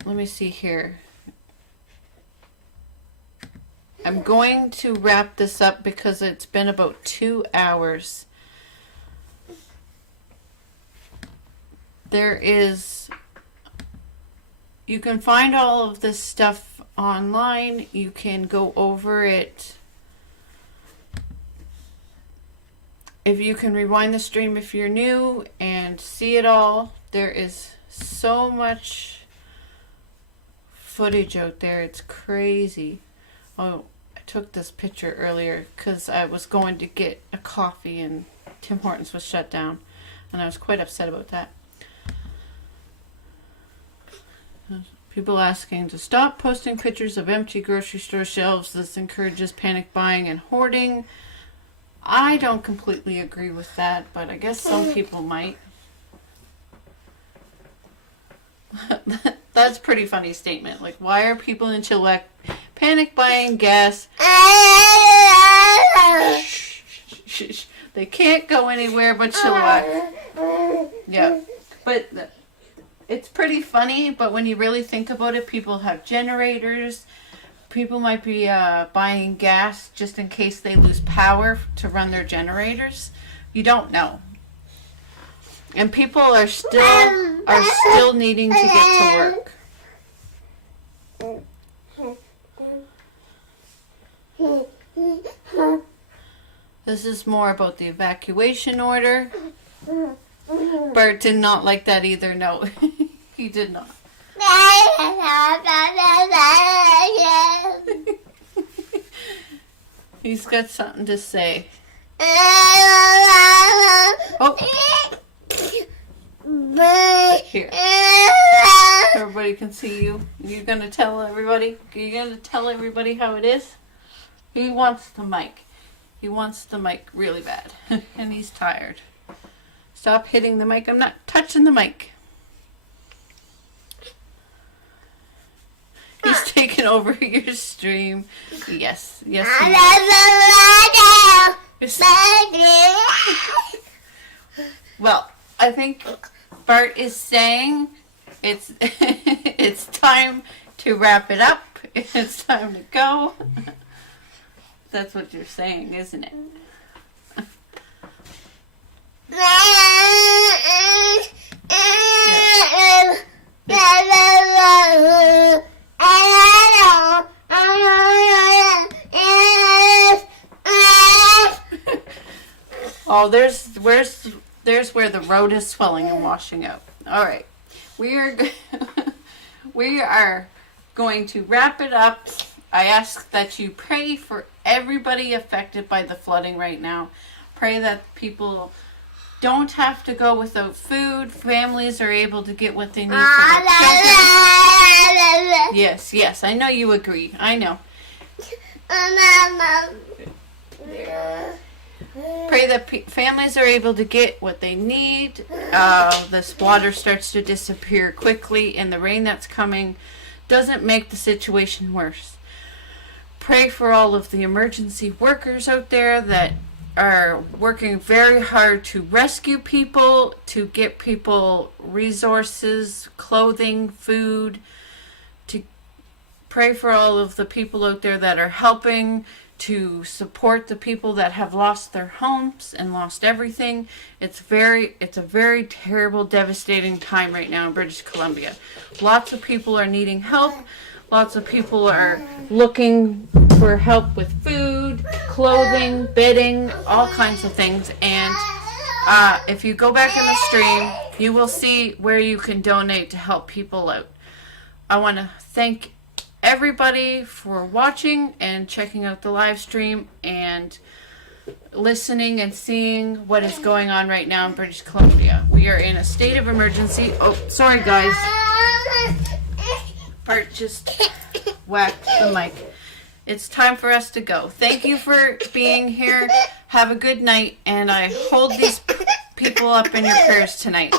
Let me see here. I'm going to wrap this up because it's been about 2 hours. You can find all of this stuff online. You can go over it. If you can rewind the stream if you're new and see it all, there is so much footage out there. It's crazy. Oh, I took this picture earlier because I was going to get a coffee and Tim Hortons was shut down, and I was quite upset about that. People asking to stop posting pictures of empty grocery store shelves. This encourages panic buying and hoarding. I don't completely agree with that, but I guess some people might. That's a pretty funny statement. Like, why are people in Chilliwack panic buying gas? They can't go anywhere but Chilliwack. Yeah. But it's pretty funny, but when you really think about it, people have generators. People might be buying gas just in case they lose power to run their generators. You don't know. And people are still needing to get to work. This is more about the evacuation order. Bert did not like that either. No, he did not. He's got something to say. Oh. Here. Everybody can see you. You're gonna tell everybody? You're gonna tell everybody how it is? He wants the mic. He wants the mic really bad. And he's tired. Stop hitting the mic. I'm not touching the mic. He's taking over your stream. Yes. Yes. Well, I think Bart is saying it's it's time to wrap it up. It's time to go. That's what you're saying, isn't it? Oh, there's where the road is swelling and washing out. All right, we are going to wrap it up. I ask that you pray for everybody affected by the flooding right now. Pray that people don't have to go without food. Families are able to get what they need for their children. Yes, I know you agree. I know. Pray that families are able to get what they need. This water starts to disappear quickly, and the rain that's coming doesn't make the situation worse. Pray for all of the emergency workers out there that are working very hard to rescue people, to get people resources, clothing, food. To pray for all of the people out there that are helping to support the people that have lost their homes and lost everything. It's a very terrible, devastating time right now in British Columbia. Lots of people are needing help. Lots of people are looking for help with food, clothing, bedding, all kinds of things. And if you go back in the stream, you will see where you can donate to help people out. I want to thank everybody for watching and checking out the live stream and listening and seeing what is going on right now in British Columbia. We are in a state of emergency. Oh, sorry guys. Bart just whacked the mic. It's time for us to go. Thank you for being here. Have a good night, and I hold these people up in your prayers tonight.